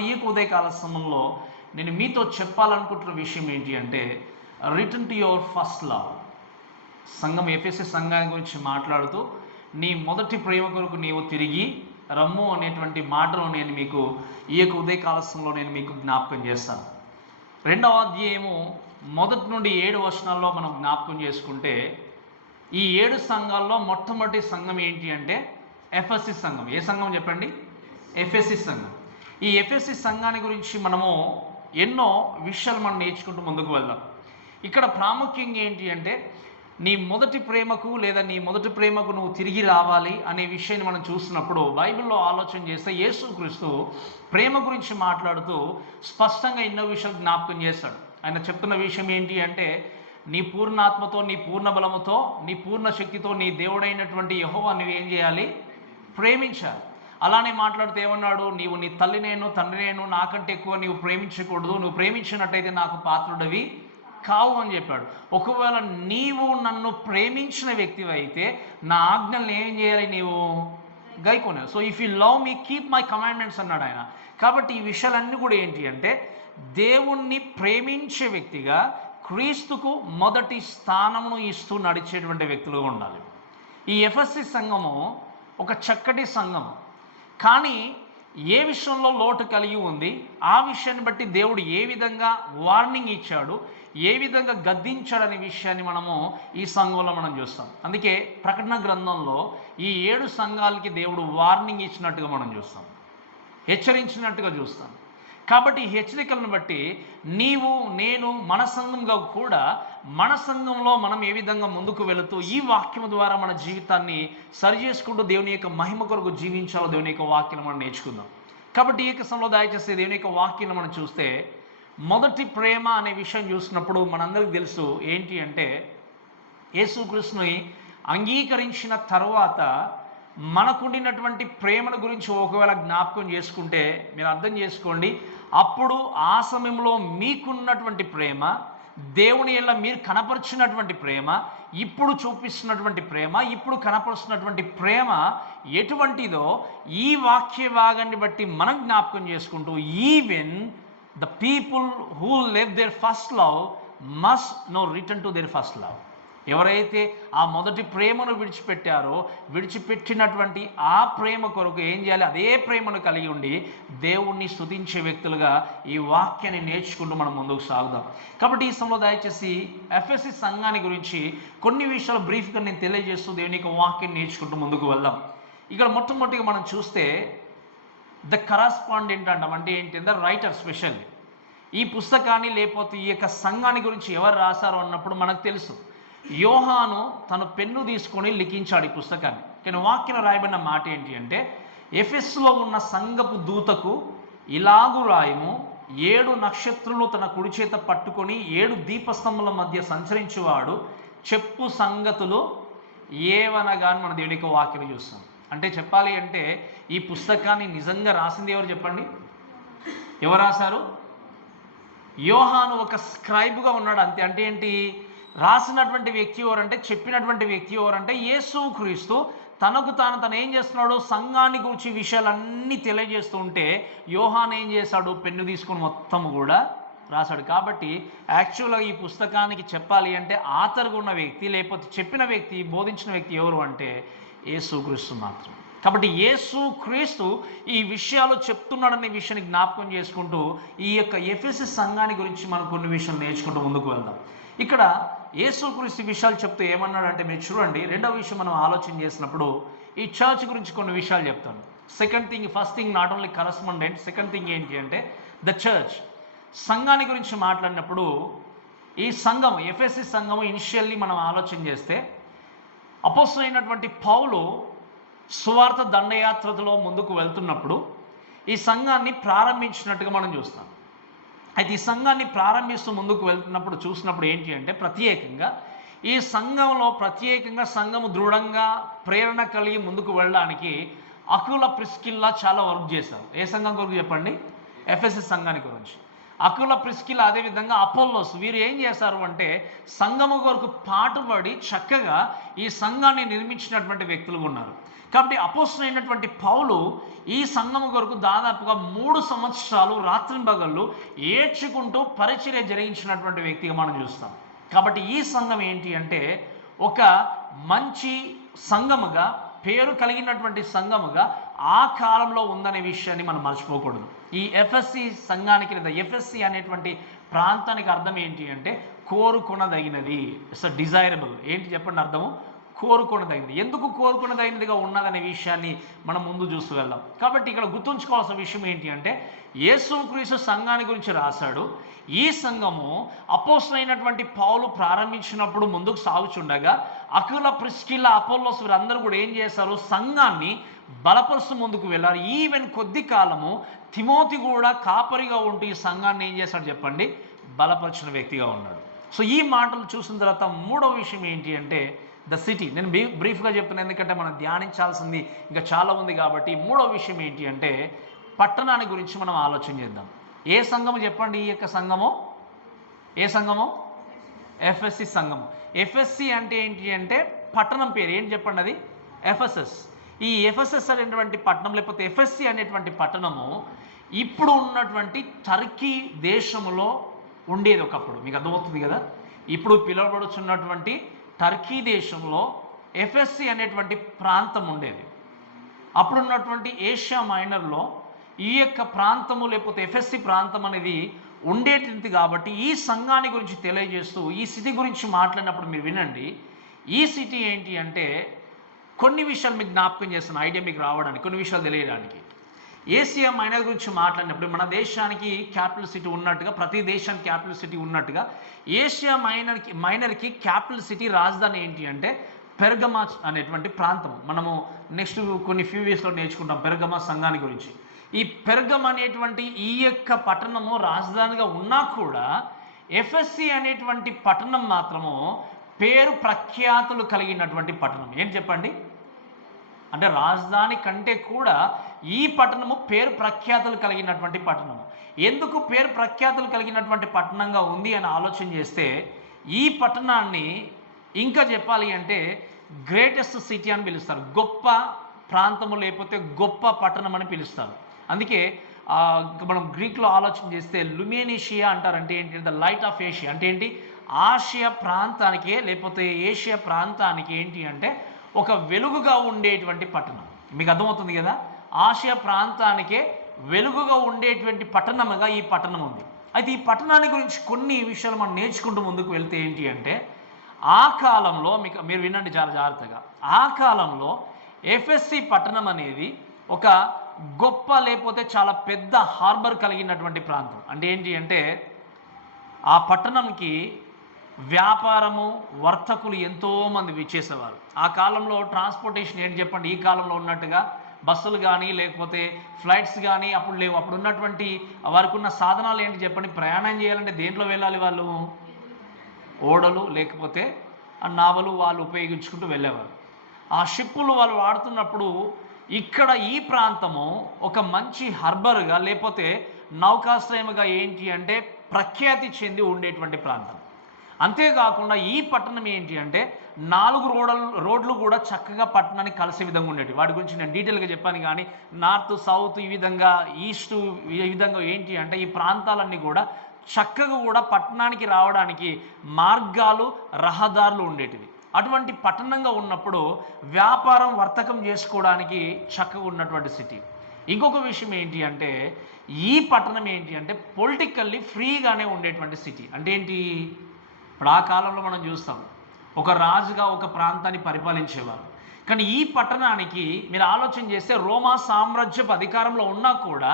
కాబట్టి ఈ ఉదయకాల సమయంలో నేను మీతో చెప్పాలనుకుంటున్న విషయం ఏంటి అంటే, return to your first love. సంఘం ఎఫెసీ సంఘాన్ని గురించి మాట్లాడుతూ, నీ మొదటి ప్రేమ కొరకు నీవు తిరిగి రమ్ము అనేటువంటి మాటలు నేను మీకు ఈ యొక్క ఉదయకాల సమయంలో నేను మీకు జ్ఞాపకం చేస్తాను. 2వ అధ్యాయము 1 నుండి 7 వచనాల్లో మనం జ్ఞాపకం చేసుకుంటే, ఈ 7 సంఘాల్లో మొట్టమొదటి సంఘం ఏంటి అంటే ఎఫెసీ సంఘం. ఏ సంఘం చెప్పండి? ఎఫెసీ సంఘం. ఈ ఎఫెసీ సంఘాన్ని గురించి మనము ఎన్నో విషయాలు మనం నేర్చుకుంటూ ముందుకు వెళ్దాం. ఇక్కడ ప్రాముఖ్యంగా ఏంటి అంటే, నీ మొదటి ప్రేమకు లేదా నీ మొదటి ప్రేమకు నువ్వు తిరిగి రావాలి అనే విషయాన్ని మనం చూసినప్పుడు బైబిల్లో ఆలోచన చేస్తే యేసుక్రీస్తు ప్రేమ గురించి మాట్లాడుతూ స్పష్టంగా ఎన్నో విషయాలు జ్ఞాపకం చేస్తాడు. ఆయన చెప్తున్న విషయం ఏంటి అంటే, నీ పూర్ణాత్మతో, నీ పూర్ణ బలముతో, నీ పూర్ణ శక్తితో నీ దేవుడైనటువంటి యెహోవా నువ్వు ఏం చేయాలి? ప్రేమించాలి. అలానే మాట్లాడుతూ ఏమన్నాడు? నీవు నీ తల్లినేను తండ్రినేను నాకంటే ఎక్కువ నీవు ప్రేమించకూడదు, నువ్వు ప్రేమించినట్టయితే నాకు పాత్రుడివి కావు అని చెప్పాడు. ఒకవేళ నీవు నన్ను ప్రేమించిన వ్యక్తివి అయితే నా ఆజ్ఞల్ని ఏం చేయాలి? నీవు గైకొనే. So if you love me keep my commandments అన్నాడు ఆయన. కాబట్టి ఈ విషయాలన్నీ కూడా ఏంటి అంటే, దేవుణ్ణి ప్రేమించే వ్యక్తిగా క్రీస్తుకు మొదటి స్థానమును ఇస్తూ నడిచేటువంటి వ్యక్తులుగా ఉండాలి. ఈ ఎఫెసీ సంఘము ఒక చక్కటి సంఘం, కానీ ఏ విషయంలో లోటు కలిగి ఉంది, ఆ విషయాన్ని బట్టి దేవుడు ఏ విధంగా వార్నింగ్ ఇచ్చాడు, ఏ విధంగా గద్దించాడనే విషయాన్ని మనము ఈ సంఘంలో మనం చూస్తాం. అందుకే ప్రకటన గ్రంథంలో ఈ 7 సంఘాలకి దేవుడు వార్నింగ్ ఇచ్చినట్టుగా మనం చూస్తాం, హెచ్చరించినట్టుగా చూస్తాం. కాబట్టి ఈ హెచ్చరికలను బట్టి నీవు నేను మన సంఘంగా కూడా మన సంఘంలో మనం ఏ విధంగా ముందుకు వెళుతూ ఈ వాక్యం ద్వారా మన జీవితాన్ని సరి చేసుకుంటూ దేవుని యొక్క మహిమ కొరకు జీవించాలో దేవుని యొక్క వాక్యం మనం నేర్చుకుందాం. కాబట్టి ఈ సమయంలో దయచేసి దేవుని యొక్క వాక్యం మనం చూస్తే, మొదటి ప్రేమ అనే విషయం చూసినప్పుడు మనందరికీ తెలుసు ఏంటి అంటే, యేసుక్రీస్తుని అంగీకరించిన తర్వాత మనకుండినటువంటి ప్రేమను గురించి ఒకవేళ జ్ఞాపకం చేసుకుంటే మీరు అర్థం చేసుకోండి, అప్పుడు ఆ సమయంలో మీకున్నటువంటి ప్రేమ, దేవుని వల్ల మీరు కనపరుచినటువంటి ప్రేమ, ఇప్పుడు చూపిస్తున్నటువంటి ప్రేమ, ఇప్పుడు కనపరుస్తున్నటువంటి ప్రేమ ఎటువంటిదో ఈ వాక్య భాగాన్ని బట్టి మనం జ్ఞాపకం చేసుకుంటూ, even the people who live there first love must know return to their first love. ఎవరైతే ఆ మొదటి ప్రేమను విడిచిపెట్టారో, విడిచిపెట్టినటువంటి ఆ ప్రేమ కొరకు ఏం చేయాలి? అదే ప్రేమను కలిగి ఉండి దేవుణ్ణి స్తుతించే వ్యక్తులుగా ఈ వాక్యాన్ని నేర్చుకుంటూ మనం ముందుకు సాగుదాం. కాబట్టి ఈ సమయంలో దయచేసి ఎఫెసీ సంఘాన్ని గురించి కొన్ని విషయాలు బ్రీఫ్గా నేను తెలియజేస్తూ దేవుని యొక్క వాక్యాన్ని నేర్చుకుంటూ ముందుకు వెళ్దాం. ఇక్కడ మొట్టమొదటిగా మనం చూస్తే ద కరస్పాండెంట్ అంటాం. అంటే ఏంటి? The writer. స్పెషల్లీ ఈ పుస్తకాన్ని లేకపోతే ఈ యొక్క సంఘాన్ని గురించి ఎవరు రాశారో అన్నప్పుడు మనకు తెలుసు, యోహాను తను పెన్ను తీసుకొని లిఖించాడు ఈ పుస్తకాన్ని. కానీ వాక్యంలో రాయబడిన మాట ఏంటి అంటే, ఎఫెసులో ఉన్న సంఘపు దూతకు ఇలాగు రాయము, 7 నక్షత్రులు తన కుడి చేత పట్టుకొని 7 దీపస్తంభముల మధ్య సంచరించువాడు చెప్పు సంగతులు ఏవనగా అని మన దేవుని యొక్క వాక్యం చూస్తాం. అంటే చెప్పాలి అంటే ఈ పుస్తకాన్ని నిజంగా రాసింది ఎవరు చెప్పండి? ఎవరు రాశారు? యోహాను ఒక స్క్రైబ్గా ఉన్నాడు అంతే. అంటే ఏంటి? రాసినటువంటి వ్యక్తి ఎవరంటే, చెప్పినటువంటి వ్యక్తి ఎవరంటే యేసుక్రీస్తు తనకు తను ఏం చేస్తున్నాడు? సంఘాన్ని గురించి విషయాలన్నీ తెలియజేస్తూ ఉంటే యోహాను ఏం చేశాడు? పెన్ను తీసుకుని మొత్తం కూడా రాశాడు. కాబట్టి యాక్చువల్గా ఈ పుస్తకానికి చెప్పాలి అంటే ఆథర్గా ఉన్న వ్యక్తి, లేకపోతే చెప్పిన వ్యక్తి, బోధించిన వ్యక్తి ఎవరు అంటే యేసుక్రీస్తు మాత్రం. కాబట్టి యేసుక్రీస్తు ఈ విషయాలు చెప్తున్నాడనే విషయాన్ని జ్ఞాపకం చేసుకుంటూ ఈ యొక్క ఎఫెసీ సంఘాన్ని గురించి మనం కొన్ని విషయాలు నేర్చుకుంటూ ముందుకు వెళ్దాం. ఇక్కడ యేసుక్రీస్తు విషయాలు చెప్తూ ఏమన్నాడంటే, మీరు చూడండి, 2వ విషయం మనం ఆలోచన చేసినప్పుడు ఈ చర్చ్ గురించి కొన్ని విషయాలు చెప్తాను. First thing not only correspondent, second thing ఏంటి అంటే ద చర్చ్. సంఘాన్ని గురించి మాట్లాడినప్పుడు ఈ సంఘం, ఎఫెసీ సంఘము ఇనిషియల్లీ మనం ఆలోచన చేస్తే అపోస్తలుడైనటువంటి పౌలు సువార్త దండయాత్రలో ముందుకు వెళ్తున్నప్పుడు ఈ సంఘాన్ని ప్రారంభించినట్టుగా మనం చూస్తాం. అయితే ఈ సంఘాన్ని ప్రారంభిస్తూ ముందుకు వెళ్తున్నప్పుడు చూసినప్పుడు ఏంటి అంటే, ప్రత్యేకంగా ఈ సంఘంలో సంఘము దృఢంగా ప్రేరణ కలిగి ముందుకు వెళ్ళడానికి అకుల ప్రిస్కిల్లా చాలా వర్క్ చేశారు. ఏ సంఘం గురించి చెప్పండి? ఎఫెసీ సంఘాన్ని గురించి. అకుల, ప్రిస్కిల, అదేవిధంగా అపోల్లోస్ వీరు ఏం చేశారు అంటే సంఘము కొరకు పాటుపడి చక్కగా ఈ సంఘాన్ని నిర్మించినటువంటి వ్యక్తులు ఉన్నారు. కాబట్టి అపోస్తలుడైనటువంటి పౌలు ఈ సంఘము కొరకు దాదాపుగా 3 సంవత్సరాలు రాత్రింబగళ్ళు ఏడ్చుకుంటూ పరిచర్య జరిగించినటువంటి వ్యక్తిగా మనం చూస్తాం. కాబట్టి ఈ సంఘం ఏంటి అంటే ఒక మంచి సంఘముగా, పేరు కలిగినటువంటి సంఘముగా ఆ కాలంలో ఉందనే విషయాన్ని మనం మర్చిపోకూడదు. ఈ ఎఫ్ఎస్సి సంఘానికి లేదా ఎఫ్ఎస్సి అనేటువంటి ప్రాంతానికి అర్థం ఏంటి అంటే కోరుకొనదగినది. It's desirable. ఏంటి చెప్పండి అర్థము? కోరుకొనదగినది. ఎందుకు కోరుకొనదగినదిగా ఉన్నదనే విషయాన్ని మనం ముందు చూస్తూ వెళ్దాం. కాబట్టి ఇక్కడ గుర్తుంచుకోవాల్సిన విషయం ఏంటి అంటే యేసుక్రీస్తు సంఘాన్ని గురించి రాశాడు. ఈ సంఘము అపోస్తలుడైనటువంటి పౌలు ప్రారంభించినప్పుడు ముందుకు సాగుచుండగా అకుల, ప్రిస్కిల, అపోల్లోస్ వీరందరూ కూడా ఏం చేశారు? సంఘాన్ని బలపరుస్తూ ముందుకు వెళ్ళారు. ఈవెన్ కొద్ది కాలము తిమోతి కూడా కాపరిగా ఉంటూ ఈ సంఘాన్ని ఏం చేశాడు చెప్పండి? బలపరిచిన వ్యక్తిగా ఉన్నాడు. సో ఈ మాటలు చూసిన తర్వాత మూడవ విషయం ఏంటి అంటే ద సిటీ. నేను బ్రీఫ్గా చెప్తున్నాను, ఎందుకంటే మనం ధ్యానించాల్సింది ఇంకా చాలా ఉంది. కాబట్టి మూడవ విషయం ఏంటి అంటే పట్టణాన్ని గురించి మనం ఆలోచన చేద్దాం. ఏ సంఘము చెప్పండి? ఈ యొక్క సంఘము ఏ సంఘము? ఎఫ్ఎస్సి సంఘము. ఎఫ్ఎస్సి అంటే ఏంటి అంటే పట్టణం పేరు ఏంటి చెప్పండి? అది ఎఫెసస్. ఈ ఎఫెసస్ అనేటువంటి పట్టణం లేకపోతే ఎఫ్ఎస్సి అనేటువంటి పట్టణము ఇప్పుడు ఉన్నటువంటి టర్కీ దేశంలో ఉండేది ఒకప్పుడు. మీకు అర్థమవుతుంది కదా? ఇప్పుడు పిలువబడుచున్నటువంటి టర్కీ దేశంలో ఎఫ్ఎస్సి అనేటువంటి ప్రాంతం ఉండేది. అప్పుడున్నటువంటి ఏషియా మైనర్లో ఈ యొక్క ప్రాంతము లేకపోతే ఎఫ్ఎస్సి ప్రాంతం అనేది ఉండేటిది. కాబట్టి ఈ సంఘాన్ని గురించి తెలియజేస్తూ ఈ సిటీ గురించి మాట్లాడినప్పుడు మీరు వినండి. ఈ సిటీ ఏంటి అంటే కొన్ని విషయాలు మీకు జ్ఞాపకం చేస్తున్న ఐడియా మీకు రావడానికి, కొన్ని విషయాలు తెలియడానికి. ఏషియా మైనర్ గురించి మాట్లాడినప్పుడు మన దేశానికి క్యాపిటల్ సిటీ ఉన్నట్టుగా, ప్రతి దేశానికి క్యాపిటల్ సిటీ ఉన్నట్టుగా ఏషియా మైనర్కి క్యాపిటల్ సిటీ రాజధాని ఏంటి అంటే పెర్గమా అనేటువంటి ప్రాంతం. మనము నెక్స్ట్ కొన్ని ఫ్యూ వీక్స్లో నేర్చుకుంటాం పెర్గమా సంఘాన్ని గురించి. ఈ పెర్గమ్ అనేటువంటి ఈ యొక్క పట్టణము రాజధానిగా ఉన్నా కూడా ఎఫ్ఎస్సి అనేటువంటి పట్టణం మాత్రము పేరు ప్రఖ్యాతులు కలిగినటువంటి పట్టణం. ఏంటి చెప్పండి? అంటే రాజధాని కంటే కూడా ఈ పట్టణము పేరు ప్రఖ్యాతులు కలిగినటువంటి పట్టణము. ఎందుకు పేరు ప్రఖ్యాతులు కలిగినటువంటి పట్టణంగా ఉంది అని ఆలోచన చేస్తే ఈ పట్టణాన్ని ఇంకా చెప్పాలి అంటే గ్రేటెస్ట్ సిటీ అని పిలుస్తారు. గొప్ప ప్రాంతము లేకపోతే గొప్ప పట్టణం అని పిలుస్తారు. అందుకే మనం గ్రీక్లో ఆలోచన చేస్తే లుమేనిషియా అంటారంటే ఏంటి? ద లైట్ ఆఫ్ ఏషియా అంటే ఏంటి? ఆసియా ప్రాంతానికే లేకపోతే ఏషియా ప్రాంతానికి ఏంటి అంటే ఒక వెలుగుగా ఉండేటువంటి పట్టణం. మీకు అర్థమవుతుంది కదా? ఆసియా ప్రాంతానికే వెలుగుగా ఉండేటువంటి పట్టణముగా ఈ పట్టణం ఉంది. అయితే ఈ పట్టణాన్ని గురించి కొన్ని విషయాలు మనం నేర్చుకుంటూ ముందుకు వెళ్తే ఏంటి అంటే ఆ కాలంలో మీరు వినండి చాలా జాగ్రత్తగా. ఆ కాలంలో ఎఫ్ఎస్సి పట్టణం అనేది ఒక గొప్ప లేకపోతే చాలా పెద్ద హార్బర్ కలిగినటువంటి ప్రాంతం. అంటే ఏంటి అంటే ఆ పట్టణంకి వ్యాపారము, వర్తకులు ఎంతోమంది విచ్చేసేవారు. ఆ కాలంలో ట్రాన్స్పోర్టేషన్ ఏంటి చెప్పండి? ఈ కాలంలో ఉన్నట్టుగా బస్సులు కానీ లేకపోతే ఫ్లైట్స్ కానీ అప్పుడు లేవు. అప్పుడు ఉన్నటువంటి వారికి ఉన్న సాధనాలు ఏంటి చెప్పండి? ప్రయాణం చేయాలంటే దేంట్లో వెళ్ళాలి వాళ్ళు? ఓడలు లేకపోతే ఆ నావలు వాళ్ళు ఉపయోగించుకుంటూ వెళ్ళేవారు. ఆ షిప్పులు వాళ్ళు వాడుతున్నప్పుడు ఇక్కడ ఈ ప్రాంతము ఒక మంచి హార్బర్గా లేకపోతే నౌకాశ్రయముగా ఏంటి అంటే ప్రఖ్యాతి చెంది ఉండేటువంటి ప్రాంతం. అంతేకాకుండా ఈ పట్టణం ఏంటి అంటే 4 రోడ్లు కూడా చక్కగా పట్టణానికి కలిసే విధంగా ఉండేవి. వాటి గురించి నేను డీటెయిల్గా చెప్పాను. కానీ నార్త్, సౌత్, ఈ విధంగా ఈస్ట్, ఈ విధంగా ఏంటి అంటే ఈ ప్రాంతాలన్నీ కూడా చక్కగా కూడా పట్టణానికి రావడానికి మార్గాలు, రహదారులు ఉండేటివి. అటువంటి పట్టణంగా ఉన్నప్పుడు వ్యాపారం, వర్తకం చేసుకోవడానికి చక్కగా ఉన్నటువంటి సిటీ. ఇంకొక విషయం ఏంటి అంటే ఈ పట్టణం ఏంటి అంటే పొలిటికల్లీ ఫ్రీగానే ఉండేటువంటి సిటీ. అంటే ఏంటి? ఇప్పుడు ఆ కాలంలో మనం చూస్తాం ఒక రాజుగా ఒక ప్రాంతాన్ని పరిపాలించేవారు. కానీ ఈ పట్టణానికి మీరు ఆలోచన చేస్తే రోమా సామ్రాజ్యపు అధికారంలో ఉన్నా కూడా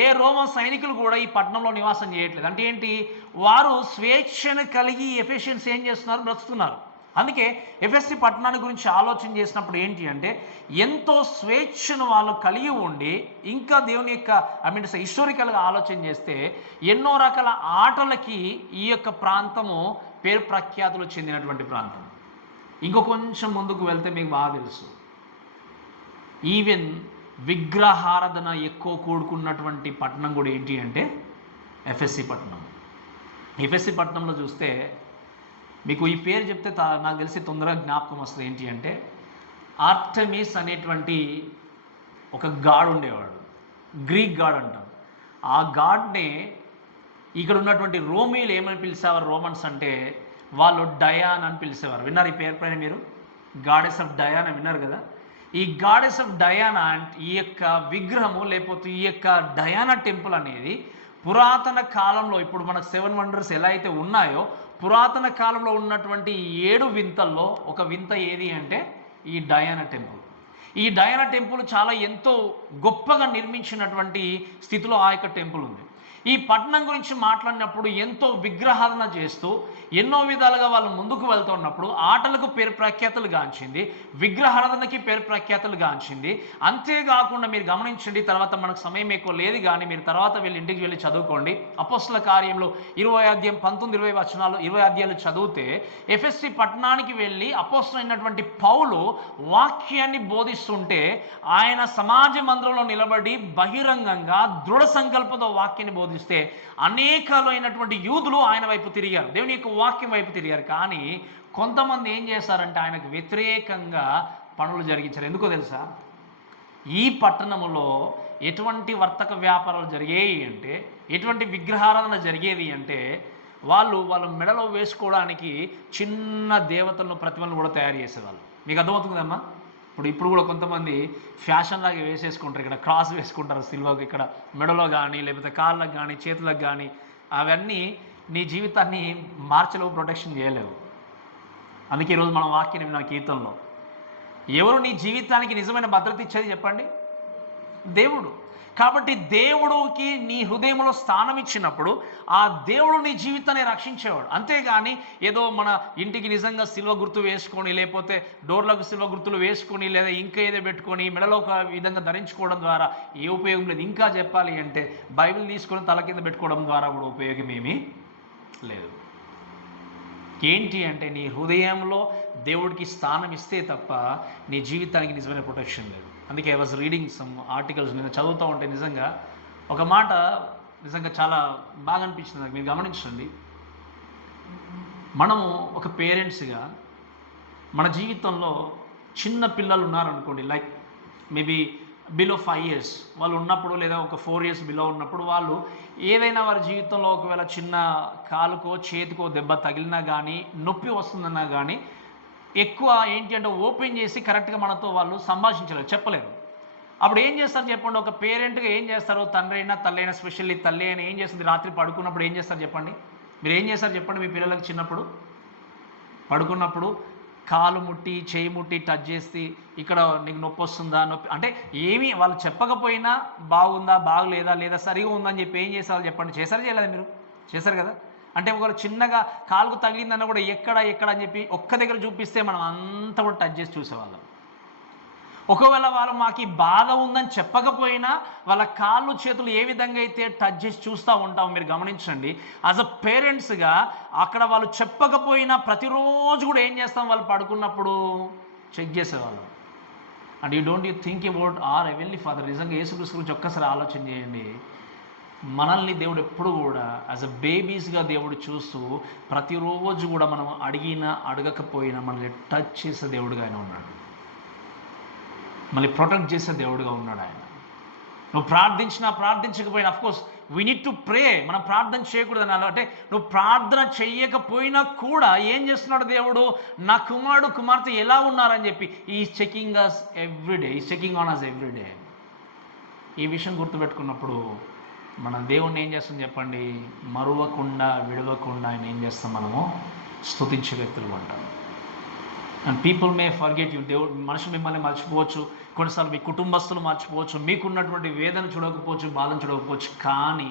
ఏ రోమా సైనికులు కూడా ఈ పట్టణంలో నివాసం చేయట్లేదు. అంటే ఏంటి? వారు స్వేచ్ఛను కలిగి ఎఫిషియన్స్ ఏం చేస్తున్నారు? బ్రతుకుతున్నారు. అందుకే ఎఫ్ఎస్సి పట్టణాన్ని గురించి ఆలోచన చేసినప్పుడు ఏంటి అంటే ఎంతో స్వేచ్ఛను వాళ్ళు కలిగి ఉండి ఇంకా దేవుని యొక్క హిస్టారికల్గా ఆలోచన చేస్తే ఎన్నో రకాల ఆటలకి ఈ యొక్క ప్రాంతము పేరు ప్రఖ్యాతులు చెందినటువంటి ప్రాంతం. ఇంకో కొంచెం ముందుకు వెళ్తే మీకు బాగా తెలుసు, ఈవెన్ విగ్రహారాధన ఎక్కువ కూడుకున్నటువంటి పట్టణం కూడా ఏంటి అంటే ఎఫ్ఎస్సి పట్టణం. ఎఫ్ఎస్సి పట్టణంలో చూస్తే మీకు ఈ పేరు చెప్తే నాకు తెలిసి తొందరగా జ్ఞాపకం వస్తుంది. ఏంటి అంటే ఆర్టెమిస్ అనేటువంటి ఒక గాడ్ ఉండేవాడు, గ్రీక్ గాడ్ అంటాం. ఆ గాడ్ని ఇక్కడ ఉన్నటువంటి రోమీలు ఏమని పిలిచేవారు, రోమన్స్ అంటే వాళ్ళు డయాన్ అని పిలిచేవారు. విన్నారు ఈ పేరు పైన మీరు? గాడెస్ ఆఫ్ డయానా విన్నారు కదా. ఈ గాడెస్ ఆఫ్ డయానా ఈ యొక్క విగ్రహము లేకపోతే ఈ యొక్క డయానా టెంపుల్ అనేది పురాతన కాలంలో, ఇప్పుడు మనకు 7 వండర్స్ ఎలా అయితే ఉన్నాయో, పురాతన కాలంలో ఉన్నటువంటి 7 వింతల్లో ఒక వింత ఏది అంటే ఈ డయానా టెంపుల్. ఈ డయానా టెంపుల్ చాలా ఎంతో గొప్పగా నిర్మించినటువంటి స్థితిలో ఆ యొక్క టెంపుల్ ఉంది. ఈ పట్టణం గురించి మాట్లాడినప్పుడు ఎంతో విగ్రహాలన చేస్తూ ఎన్నో విధాలుగా వాళ్ళు ముందుకు వెళ్తున్నప్పుడు ఆటలకు పేరు ప్రఖ్యాతులు గాంచింది, విగ్రహారాధనకి పేరు ప్రఖ్యాతులు గాంచింది. అంతేకాకుండా మీరు గమనించండి, తర్వాత మనకు సమయం ఎక్కువ లేదు కానీ మీరు తర్వాత వెళ్ళి ఇంటికి వెళ్ళి చదువుకోండి. అపోస్తల కార్యంలో 20 అధ్యాయం 19-20 వచనాలు 20 అధ్యాయాలు చదివితే ఎఫెస్సి పట్టణానికి వెళ్ళి అపోస్తలైనటువంటి పౌలు వాక్యాన్ని బోధిస్తుంటే ఆయన సమాజ మందిరంలో నిలబడి బహిరంగంగా దృఢ సంకల్పంతో వాక్యాన్ని బోధిస్తే అనేకమైనటువంటి యూదులు ఆయన వైపు తిరిగారు, దేవుని యొక్క వాక్యం వైపు తిరిగారు. కానీ కొంతమంది ఏం చేశారంటే ఆయనకు వ్యతిరేకంగా పనులు జరిగించారు. ఎందుకో తెలుసా? ఈ పట్టణంలో ఎటువంటి వర్తక వ్యాపారాలు జరిగేవి అంటే, ఎటువంటి విగ్రహారాధన జరిగేది అంటే వాళ్ళ మెడలో వేసుకోవడానికి చిన్న దేవతలను ప్రతిమలను కూడా తయారు చేసేవాళ్ళు. మీకు అర్థమవుతుందమ్మా? ఇప్పుడు కూడా కొంతమంది ఫ్యాషన్ లాగా వేసేసుకుంటారు, ఇక్కడ క్రాస్ వేసుకుంటారు సిల్వర్కి, ఇక్కడ మెడలో కానీ లేకపోతే కాళ్ళకు కానీ చేతులకు కానీ. అవన్నీ నీ జీవితాన్ని మార్చలేవు, ప్రొటెక్షన్ చేయలేవు. అందుకే ఈరోజు మనం వాక్యాన్ని విన్న కీర్తనలో ఎవరు నీ జీవితానికి నిజమైన భద్రత ఇచ్చేది చెప్పండి? దేవుడు. కాబట్టి దేవుడికి నీ హృదయంలో స్థానం ఇచ్చినప్పుడు ఆ దేవుడు నీ జీవితాన్ని రక్షించేవాడు. అంతేగాని ఏదో మన ఇంటికి నిజంగా సిల్వ గుర్తు వేసుకొని లేకపోతే డోర్లకు సిల్వ గుర్తులు వేసుకొని లేదా ఇంకా ఏదో పెట్టుకొని మెడలో ఒక విధంగా ధరించుకోవడం ద్వారా ఏ ఉపయోగం లేదు. ఇంకా చెప్పాలి అంటే బైబిల్ తీసుకొని తల కింద పెట్టుకోవడం ద్వారా కూడా ఉపయోగం ఏమీ లేదు. ఏంటి అంటే నీ హృదయంలో దేవుడికి స్థానం ఇస్తే తప్ప నీ జీవితానికి నిజమైన ప్రొటెక్షన్ లేదు. అందుకే I was reading some articles, నేను చదువుతూ ఉంటే నిజంగా ఒక మాట నిజంగా చాలా బాగా అనిపించింది నాకు. మీరు గమనించండి, మనము ఒక పేరెంట్స్గా మన జీవితంలో చిన్న పిల్లలు ఉన్నారనుకోండి, లైక్ మేబీ బిలో 5 years వాళ్ళు ఉన్నప్పుడు లేదా ఒక 4 years బిలో ఉన్నప్పుడు వాళ్ళు ఏదైనా వారి జీవితంలో ఒకవేళ చిన్న కాలుకో చేతికో దెబ్బ తగిలినా కానీ నొప్పి వస్తుందన్నా కానీ ఎక్కువ ఏంటి అంటే ఓపెన్ చేసి కరెక్ట్గా మనతో వాళ్ళు సంభాషించలేరు, చెప్పలేరు. అప్పుడు ఏం చేస్తారు చెప్పండి? ఒక పేరెంట్గా ఏం చేస్తారు? తండ్రి అయినా తల్లి అయినా, స్పెషల్లీ తల్లి అయినా ఏం చేస్తుంది? రాత్రి పడుకున్నప్పుడు ఏం చేస్తారు చెప్పండి? మీరు ఏం చేస్తారు చెప్పండి? మీ పిల్లలకు చిన్నప్పుడు పడుకున్నప్పుడు కాలు ముట్టి చేయి ముట్టి టచ్ చేసి ఇక్కడ నీకు నొప్పి వస్తుందా, నొప్పి అంటే ఏమీ వాళ్ళు చెప్పకపోయినా బాగుందా బాగలేదా లేదా సరిగా ఉందని చెప్పి ఏం చేసేవాళ్ళు చెప్పండి? చేశారు చేయలేదు? మీరు చేశారు కదా. అంటే ఒకవేళ చిన్నగా కాలుకు తగిలిందన్న కూడా ఎక్కడ అని చెప్పి ఒక్క దగ్గర చూపిస్తే మనం అంతా కూడా టచ్ చేసి చూసేవాళ్ళం. ఒకవేళ వాళ్ళు మాకు బాధ ఉందని చెప్పకపోయినా వాళ్ళ కాళ్ళు చేతులు ఏ విధంగా అయితే టచ్ చేసి చూస్తూ ఉంటాం. మీరు గమనించండి, యాజ్ అ పేరెంట్స్గా అక్కడ వాళ్ళు చెప్పకపోయినా ప్రతిరోజు కూడా ఏం చేస్తాం? వాళ్ళు పడుకున్నప్పుడు చెక్ చేసేవాళ్ళం. And you think about our heavenly father. నిజంగా యేసుక్రీస్తు గురించి ఒక్కసారి ఆలోచన చేయండి. మనల్ని దేవుడు ఎప్పుడు కూడా యాజ్ అ బేబీస్గా దేవుడు చూస్తూ ప్రతిరోజు కూడా మనం అడిగినా అడగకపోయినా మనల్ని టచ్ చేసే దేవుడుగా ఆయన ఉన్నాడు, మళ్ళీ ప్రొటెక్ట్ చేసే దేవుడుగా ఉన్నాడు ఆయన. నువ్వు ప్రార్థించినా ప్రార్థించకపోయినా, of course we need to pray. మనం ప్రార్థన చేయకూడదు అని అంటే నువ్వు ప్రార్థన చెయ్యకపోయినా కూడా ఏం చేస్తున్నాడు దేవుడు? నా కుమారుడు కుమార్తె ఎలా ఉన్నారని చెప్పి is checking us everyday, is checking on us everyday. ఈ విషయం గుర్తుపెట్టుకున్నప్పుడు మన దేవుణ్ణి ఏం చేస్తాం చెప్పండి? మరువకుండా విడవకుండా ఆయన ఏం చేస్తాం? మనము స్తుతించే వ్యక్తులు ఉంటాం. And people may forget you. దేవుడు మనుషులు మిమ్మల్ని మర్చిపోవచ్చు, కొన్నిసార్లు మీ కుటుంబస్తులు మర్చిపోవచ్చు, మీకున్నటువంటి వేదన చూడకపోవచ్చు, బాధను చూడకపోవచ్చు. కానీ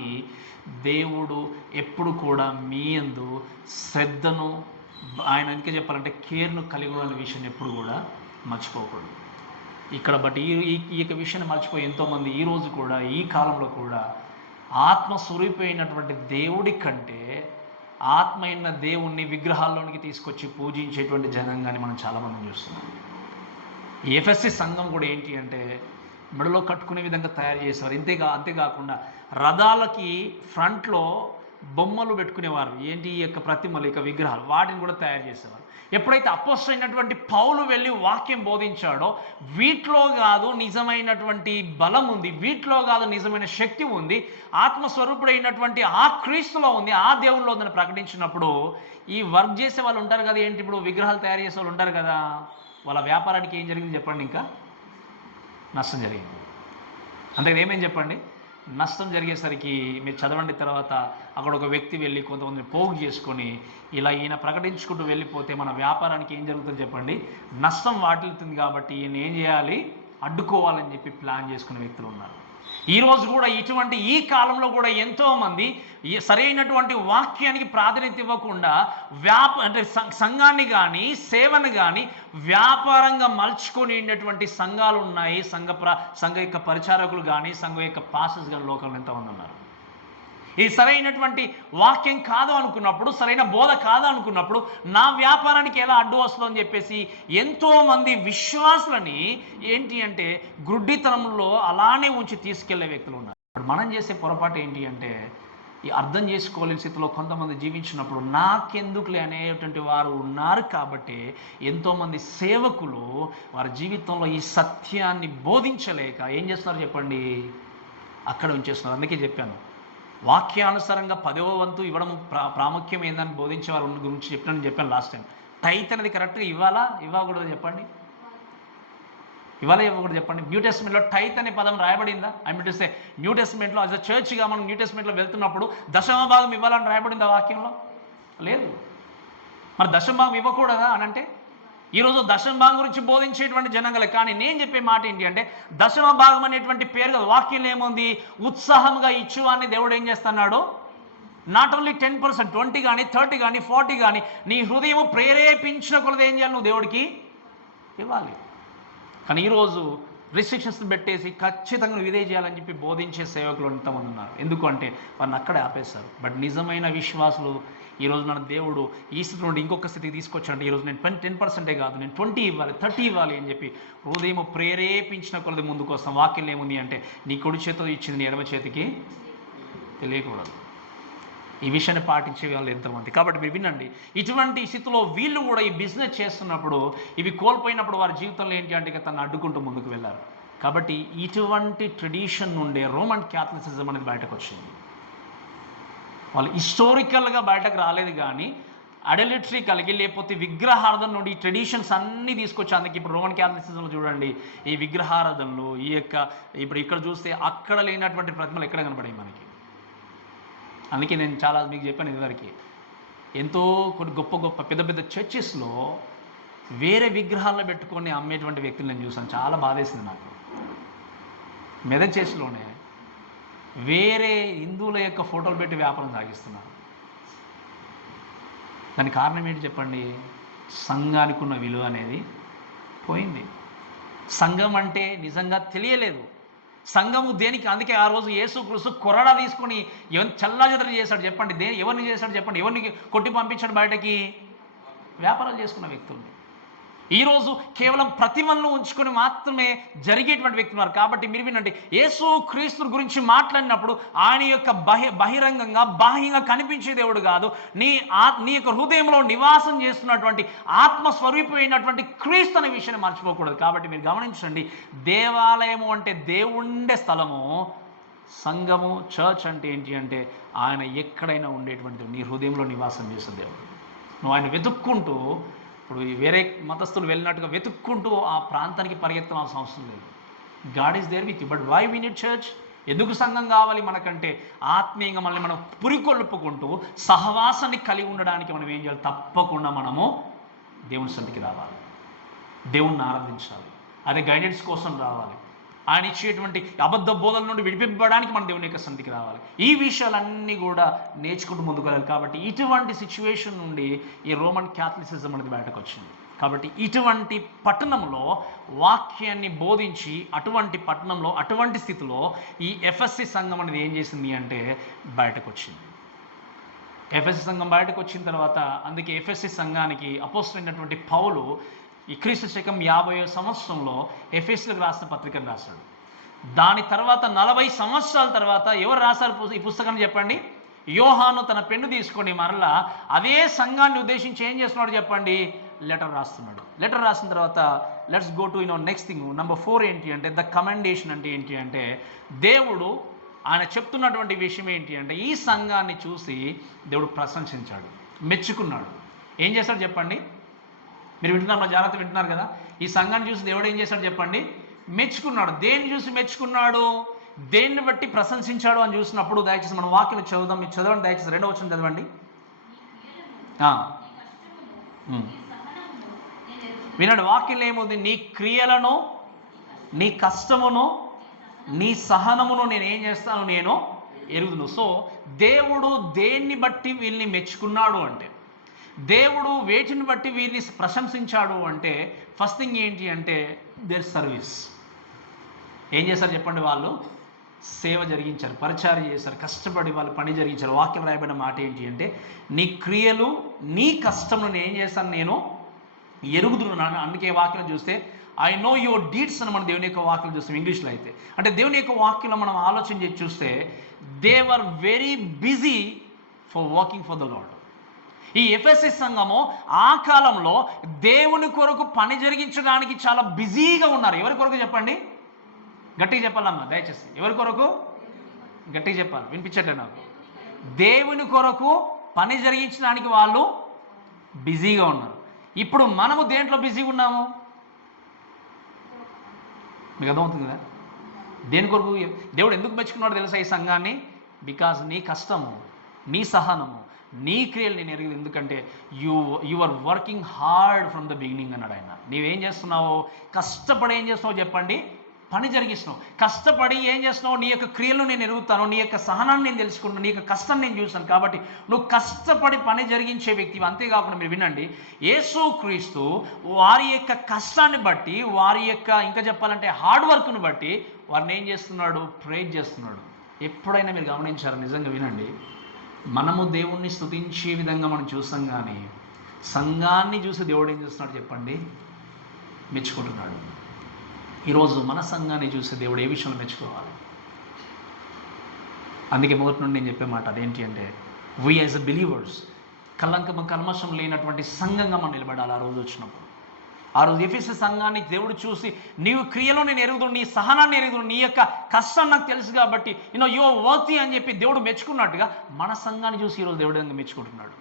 దేవుడు ఎప్పుడు కూడా మీ యందు శ్రద్ధను, ఆయన ఎందుకే చెప్పాలంటే కేర్ను కలిగి ఉన్న విషయం ఎప్పుడు కూడా మర్చిపోకూడదు. ఇక్కడ బట్ ఈ యొక్క విషయాన్ని మర్చిపోయి ఎంతోమంది ఈరోజు కూడా ఈ కాలంలో కూడా ఆత్మ స్వరూపమైనటువంటి దేవుడి కంటే ఆత్మ అయిన దేవుణ్ణి విగ్రహాల్లోనికి తీసుకొచ్చి పూజించేటువంటి జనంగాని మనం చాలామందిని చూస్తున్నాం. ఎఫ్ఎస్సి సంఘం కూడా ఏంటి అంటే మెడలో కట్టుకునే విధంగా తయారు చేసేవారు. అంతేకాకుండా రథాలకి ఫ్రంట్లో బొమ్మలు పెట్టుకునేవారు. ఏంటి? ఈ యొక్క ప్రతిమలు, ఇక విగ్రహాలు, వాటిని కూడా తయారు చేసేవారు. ఎప్పుడైతే అపోస్తలుడైనటువంటి పౌలు వెళ్ళి వాక్యం బోధించాడో, వీటిలో కాదు నిజమైనటువంటి బలం ఉంది, వీటిలో కాదు నిజమైన శక్తి ఉంది, ఆత్మస్వరూపుడైనటువంటి ఆ క్రీస్తులో ఉంది, ఆ దేవుల్లో ఉందని ప్రకటించినప్పుడు ఈ వర్క్ చేసే వాళ్ళు ఉంటారు కదా, ఏంటి ఇప్పుడు విగ్రహాలు తయారు చేసే వాళ్ళు ఉంటారు కదా, వాళ్ళ వ్యాపారానికి ఏం జరిగింది చెప్పండి? ఇంకా నష్టం జరిగింది. అంతే ఏమేం చెప్పండి? నష్టం జరిగేసరికి మీరు చదవండి. తర్వాత అక్కడ ఒక వ్యక్తి వెళ్ళి కొంతమందిని పోగు చేసుకొని ఇలా ఈయన ప్రకటించుకుంటూ వెళ్ళిపోతే మన వ్యాపారానికి ఏం జరుగుతుందో చెప్పండి? నష్టం వాటిల్తుంది. కాబట్టి ఈయన ఏం చేయాలి? అడ్డుకోవాలని చెప్పి ప్లాన్ చేసుకునే వ్యక్తులు ఉన్నారు. ఈరోజు కూడా ఇటువంటి ఈ కాలంలో కూడా ఎంతోమంది సరైనటువంటి వాక్యానికి ప్రాధాన్యత ఇవ్వకుండా అంటే సంఘాన్ని కానీ సేవను కానీ వ్యాపారంగా మలుచుకొని ఉన్నటువంటి సంఘాలు ఉన్నాయి. సంఘ యొక్క పరిచారకులు కానీ సంఘం యొక్క పాస్టర్స్ కానీ లోకంలో ఎంతమంది ఉన్నారు. ఇది సరైనటువంటి వాక్యం కాదు అనుకున్నప్పుడు, సరైన బోధ కాదు అనుకున్నప్పుడు నా వ్యాపారానికి ఎలా అడ్డు వస్తుందని చెప్పేసి ఎంతోమంది విశ్వాసులని ఏంటి అంటే గుడ్డితనంలో అలానే ఉంచి తీసుకెళ్లే వ్యక్తులు ఉన్నారు. ఇప్పుడు మనం చేసే పొరపాటు ఏంటి అంటే, ఈ అర్థం చేసుకోలేని స్థితిలో కొంతమంది జీవించినప్పుడు నాకెందుకులే అనేటువంటి వారు ఉన్నారు. కాబట్టి ఎంతోమంది సేవకులు వారి జీవితంలో ఈ సత్యాన్ని బోధించలేక ఏం చేస్తున్నారు చెప్పండి? అక్కడ ఉంచేస్తున్నారు. అందుకే చెప్పాను, వాక్యానుసారంగా 10వ వంతు ఇవ్వడం ప్రాముఖ్యం ఏందని బోధించే వారి గురించి చెప్పాను లాస్ట్ టైం. టైత్ అనేది కరెక్ట్గా ఇవ్వకూడదు చెప్పండి? ఇవ్వకూడదు చెప్పండి? న్యూ టెస్ట్మెంట్లో టైత్ అనే పదం రాయబడిందా? I mean to say new టెస్ట్మెంట్లో యాజ్ అ చర్చ్గా మనం న్యూ టెస్ట్మెంట్లో వెళ్తున్నప్పుడు దశమ భాగం ఇవ్వాలని రాయబడిందా వాక్యంలో? లేదు. మరి దశమ భాగం ఇవ్వకూడదా అని అంటే ఈరోజు దశమ భాగం గురించి బోధించేటువంటి జనంగలే. కానీ నేను చెప్పే మాట ఏంటి అంటే, దశమ భాగం అనేటువంటి పేరు కదా, వాక్యంలో ఏముంది? ఉత్సాహంగా ఇచ్చువాన్ని దేవుడు ఏం చేస్తున్నాడు? నాట్ ఓన్లీ 10%, 20 కానీ 30 కానీ 40 కానీ నీ హృదయం ప్రేరేపించిన కొలది ఏం చేయాలి? నువ్వు దేవుడికి ఇవ్వాలి. కానీ ఈరోజు రిస్ట్రిక్షన్స్ పెట్టేసి ఖచ్చితంగా నువ్వు ఇదే చేయాలని చెప్పి బోధించే సేవకులు ఎంతమంది ఉన్నారు. ఎందుకు అంటే వారిని అక్కడే ఆపేస్తారు. బట్ నిజమైన విశ్వాసులు ఈరోజు మన దేవుడు ఈ స్థితి నుండి ఇంకొక స్థితికి తీసుకొచ్చాడు. ఈరోజు నేను 10% కాదు, నేను 20 ఇవ్వాలి, 30 ఇవ్వాలి అని చెప్పి హృదయం ప్రేరేపించిన కొలది ముందుకు వస్తాం. వాక్యం ఏముంది అంటే, నీ కుడి చేతితో ఇచ్చింది నీ ఎడమ చేతికి తెలియకూడదు. ఈ విషయాన్ని పాటించే వాళ్ళు ఎంతమంది. కాబట్టి మీరు వినండి, ఇటువంటి స్థితిలో వీళ్ళు కూడా ఈ బిజినెస్ చేస్తున్నప్పుడు ఇవి కోల్పోయినప్పుడు వారి జీవితంలో ఏంటి అంటే ఇక తను అడ్డుకుంటూ ముందుకు వెళ్ళారు. కాబట్టి ఇటువంటి ట్రెడిషన్ నుండే రోమన్ క్యాథలిసిజం అనేది బయటకు వచ్చింది. వాళ్ళు హిస్టారికల్గా బయటకు రాలేదు, కానీ అడలిటరీ కలిగి లేకపోతే విగ్రహారాధన నుండి ఈ ట్రెడిషన్స్ అన్నీ తీసుకొచ్చి, అందుకే ఇప్పుడు రోమన్ క్యాథలిసిజంలో చూడండి ఈ విగ్రహారాధనలు ఈ యొక్క ఇప్పుడు ఇక్కడ చూస్తే అక్కడ లేనటువంటి ప్రతిమలు ఎక్కడ కనపడాయి మనకి. అందుకే నేను చాలా మీకు చెప్పాను ఇదివరకు, ఎంతో కొన్ని గొప్ప పెద్ద చర్చెస్లో వేరే విగ్రహాలను పెట్టుకొని అమ్మేటువంటి వ్యక్తులు నేను చూసాను. చాలా బాధేసింది నాకు. మెదక్ చర్చిలోనే వేరే హిందువుల యొక్క ఫోటోలు పెట్టి వ్యాపారం సాగిస్తున్నారు. దానికి కారణం ఏంటి చెప్పండి? సంఘానికి ఉన్న విలువ అనేది పోయింది. సంఘం అంటే నిజంగా తెలియలేదు. సంఘము దేనికి? అందుకే ఆ రోజు యేసుక్రీస్తు కొరడా తీసుకొని ఎవరిని చల్లాచెదరు చేశాడు చెప్పండి? ఎవరిని చేశాడు చెప్పండి? ఎవరిని కొట్టి పంపించాడు బయటకి? వ్యాపారాలు చేసుకున్న వ్యక్తుల్ని. ఈరోజు కేవలం ప్రతిమలను ఉంచుకొని మాత్రమే జరిగేటువంటి వ్యక్తులు ఉన్నారు. కాబట్టి మీరు వినండి, యేసు క్రీస్తు గురించి మాట్లాడినప్పుడు ఆయన యొక్క బహిరంగంగా బాహ్యంగా కనిపించే దేవుడు కాదు, నీ యొక్క హృదయంలో నివాసం చేస్తున్నటువంటి ఆత్మస్వరూపమైనటువంటి క్రీస్తు అనే విషయాన్ని మర్చిపోకూడదు. కాబట్టి మీరు గమనించండి, దేవాలయము అంటే దేవుండే స్థలము, సంఘము చర్చ్ అంటే ఏంటి అంటే ఆయన ఎక్కడైనా ఉండేటువంటి నీ హృదయంలో నివాసం చేసే దేవుడు. నువ్వు ఆయన వెతుక్కుంటూ, ఇప్పుడు వేరే మతస్థులు వెళ్ళినట్టుగా వెతుక్కుంటూ ఆ ప్రాంతానికి పరిగెత్తాల్సిన అవసరం లేదు. God is there with you. But why we need church? ఎందుకు సంఘం కావాలి మనకంటే? ఆత్మీయంగా మనల్ని మనం పురికొల్పుకుంటూ సహవాసాన్ని కలిగి ఉండడానికి మనం ఏం చేయాలి? తప్పకుండా మనము దేవుని సన్నిధికి రావాలి, దేవుణ్ణి ఆరాధించాలి, అదే గైడెన్స్ కోసం రావాలి, ఆయన ఇచ్చేటువంటి అబద్ధ బోధల నుండి విడిపింపడానికి మనం దేవుని యొక్క సన్నిధికి రావాలి. ఈ విషయాలన్నీ కూడా నేర్చుకుంటూ ముందుకు వెళ్ళాలి. కాబట్టి ఇటువంటి సిచ్యువేషన్ నుండి ఈ రోమన్ క్యాథలిసిజం అనేది బయటకు వచ్చింది. కాబట్టి ఇటువంటి పట్టణంలో వాక్యాన్ని బోధించి అటువంటి పట్టణంలో అటువంటి స్థితిలో ఈ ఎఫ్ఎస్సి సంఘం అనేది ఏం చేసింది అంటే బయటకు వచ్చింది. ఎఫ్ఎస్సి సంఘం బయటకు వచ్చిన తర్వాత, అందుకే ఎఫ్ఎస్సి సంఘానికి అపోస్తలుడైనటువంటి పౌలు ఈ క్రీస్తు శకం 50వ సంవత్సరంలో ఎఫెసీయులకు రాసిన పత్రికను రాశాడు. దాని తర్వాత 40 సంవత్సరాల తర్వాత ఎవరు రాశారు ఈ పుస్తకాన్ని చెప్పండి? యోహాను తన పెన్ను తీసుకొని మరలా అదే సంఘాన్ని ఉద్దేశించి ఏం చేస్తున్నాడు చెప్పండి? లెటర్ రాస్తున్నాడు. లెటర్ రాసిన తర్వాత let's go to next thing. Number 4 ఏంటి అంటే ద కమెండేషన్. అంటే ఏంటి అంటే దేవుడు ఆయన చెప్తున్నటువంటి విషయం ఏంటి అంటే ఈ సంఘాన్ని చూసి దేవుడు ప్రశంసించాడు, మెచ్చుకున్నాడు. ఏం చేశాడు చెప్పండి? మీరు వింటున్నారు, మా జాగ్రత్త వింటున్నారు కదా? ఈ సంఘాన్ని చూసి దేవుడు ఏం చేశాడు చెప్పండి? మెచ్చుకున్నాడు. దేన్ని చూసి మెచ్చుకున్నాడు? దేన్ని బట్టి ప్రశంసించాడు అని చూసినప్పుడు దయచేసి మనం వాక్యం చదువుదాం. మీరు చదవండి దయచేసి. 2వ వచనం చదవండి. వినండి, వాక్యం ఏముంది? నీ క్రియలను, నీ కష్టమును, నీ సహనమును నేను ఏం చేస్తాను? నేను ఎరుగుదును. సో దేవుడు దేన్ని బట్టి వీళ్ళని మెచ్చుకున్నాడు అంటే, దేవుడు వేటిని బట్టి వీరిని ప్రశంసించాడు అంటే, ఫస్ట్ థింగ్ ఏంటి అంటే దేర్ సర్వీస్. ఏం చేశారు చెప్పండి? వాళ్ళు సేవ జరిగించారు, పరిచర్య చేశారు, కష్టపడి వాళ్ళు పని జరిగించారు. వాక్యం రాయబడిన మాట ఏంటి అంటే నీ క్రియలు, నీ కష్టమును నేను ఏం చేశాను? నేను ఎరుగుదున్నాను. అందుకే వాక్యం చూస్తే ఐ నో యువర్ డీడ్స్ అని మనం దేవుని యొక్క వాక్యం చూస్తాం ఇంగ్లీష్లో అయితే. అంటే దేవుని యొక్క వాక్యంలో మనం ఆలోచన చేసి చూస్తే they were very busy for working for the lord. ఈ ఎఫెసస్ సంఘము ఆ కాలంలో దేవుని కొరకు పని జరిగించడానికి చాలా బిజీగా ఉన్నారు. ఎవరి కొరకు చెప్పండి? గట్టిగా చెప్పాలమ్మా దయచేసి. ఎవరి కొరకు? గట్టిగా చెప్పాలి, వినిపించట్లే నాకు. దేవుని కొరకు పని జరిగించడానికి వాళ్ళు బిజీగా ఉన్నారు. ఇప్పుడు మనము దేంట్లో బిజీగా ఉన్నాము? మీకు అర్థమవుతుంది కదా? దేని కొరకు దేవుడు ఎందుకు మెచ్చుకున్నాడు తెలుసా ఈ సంఘాన్ని? బికాజ్ నీ కష్టము, నీ సహనము, నీ క్రియలు నేను ఎరిగింది. ఎందుకంటే you are working hard from the beginning అన్నాడు ఆయన. నీవేం చేస్తున్నావు? కష్టపడి ఏం చేస్తున్నావు చెప్పండి? పని జరిగిస్తున్నావు. కష్టపడి ఏం చేస్తున్నావు? నీ యొక్క క్రియలను నేను ఎరుగుతాను, నీ యొక్క సహనాన్ని నేను తెలుసుకుంటాను, నీ యొక్క కష్టం నేను చూస్తాను. కాబట్టి నువ్వు కష్టపడి పని జరిగించే వ్యక్తివి. అంతేకాకుండా మీరు వినండి, యేసుక్రీస్తు వారి యొక్క కష్టాన్ని బట్టి, వారి యొక్క ఇంకా చెప్పాలంటే హార్డ్ వర్క్ను బట్టి వారిని ఏం చేస్తున్నాడు? ప్రేజ్ చేస్తున్నాడు. ఎప్పుడైనా మీరు గమనించారు? నిజంగా వినండి, మనము దేవుణ్ణి స్తుతించే విధంగా మనం చూస్తాం, కానీ సంఘాన్ని చూసి దేవుడు ఏం చేస్తున్నాడు చెప్పండి? మెచ్చుకుంటున్నాడు. ఈరోజు మన సంఘాన్ని చూసి దేవుడు ఏ విషయంలో మెచ్చుకోవాలి? అందుకే మొదటి నుండి నేను చెప్పే మాట అదేంటి అంటే వీ యాజ్ అ బిలీవర్స్ కల్మషం లేనటువంటి సంఘంగా మనం నిలబడాలి. ఆ రోజు వచ్చినప్పుడు, ఆ రోజు ఎఫెసస్ సంఘాన్ని దేవుడు చూసి నీవు క్రియలో నేను ఎరుగుదును, నీ సహనాన్ని ఎరుగుదును, నీ యొక్క కష్టం నాకు తెలుసు కాబట్టి యు ఆర్ వర్తీ అని చెప్పి దేవుడు మెచ్చుకున్నట్టుగా మన సంఘాన్ని చూసి ఈరోజు దేవుడు విధంగా మెచ్చుకుంటున్నాడు.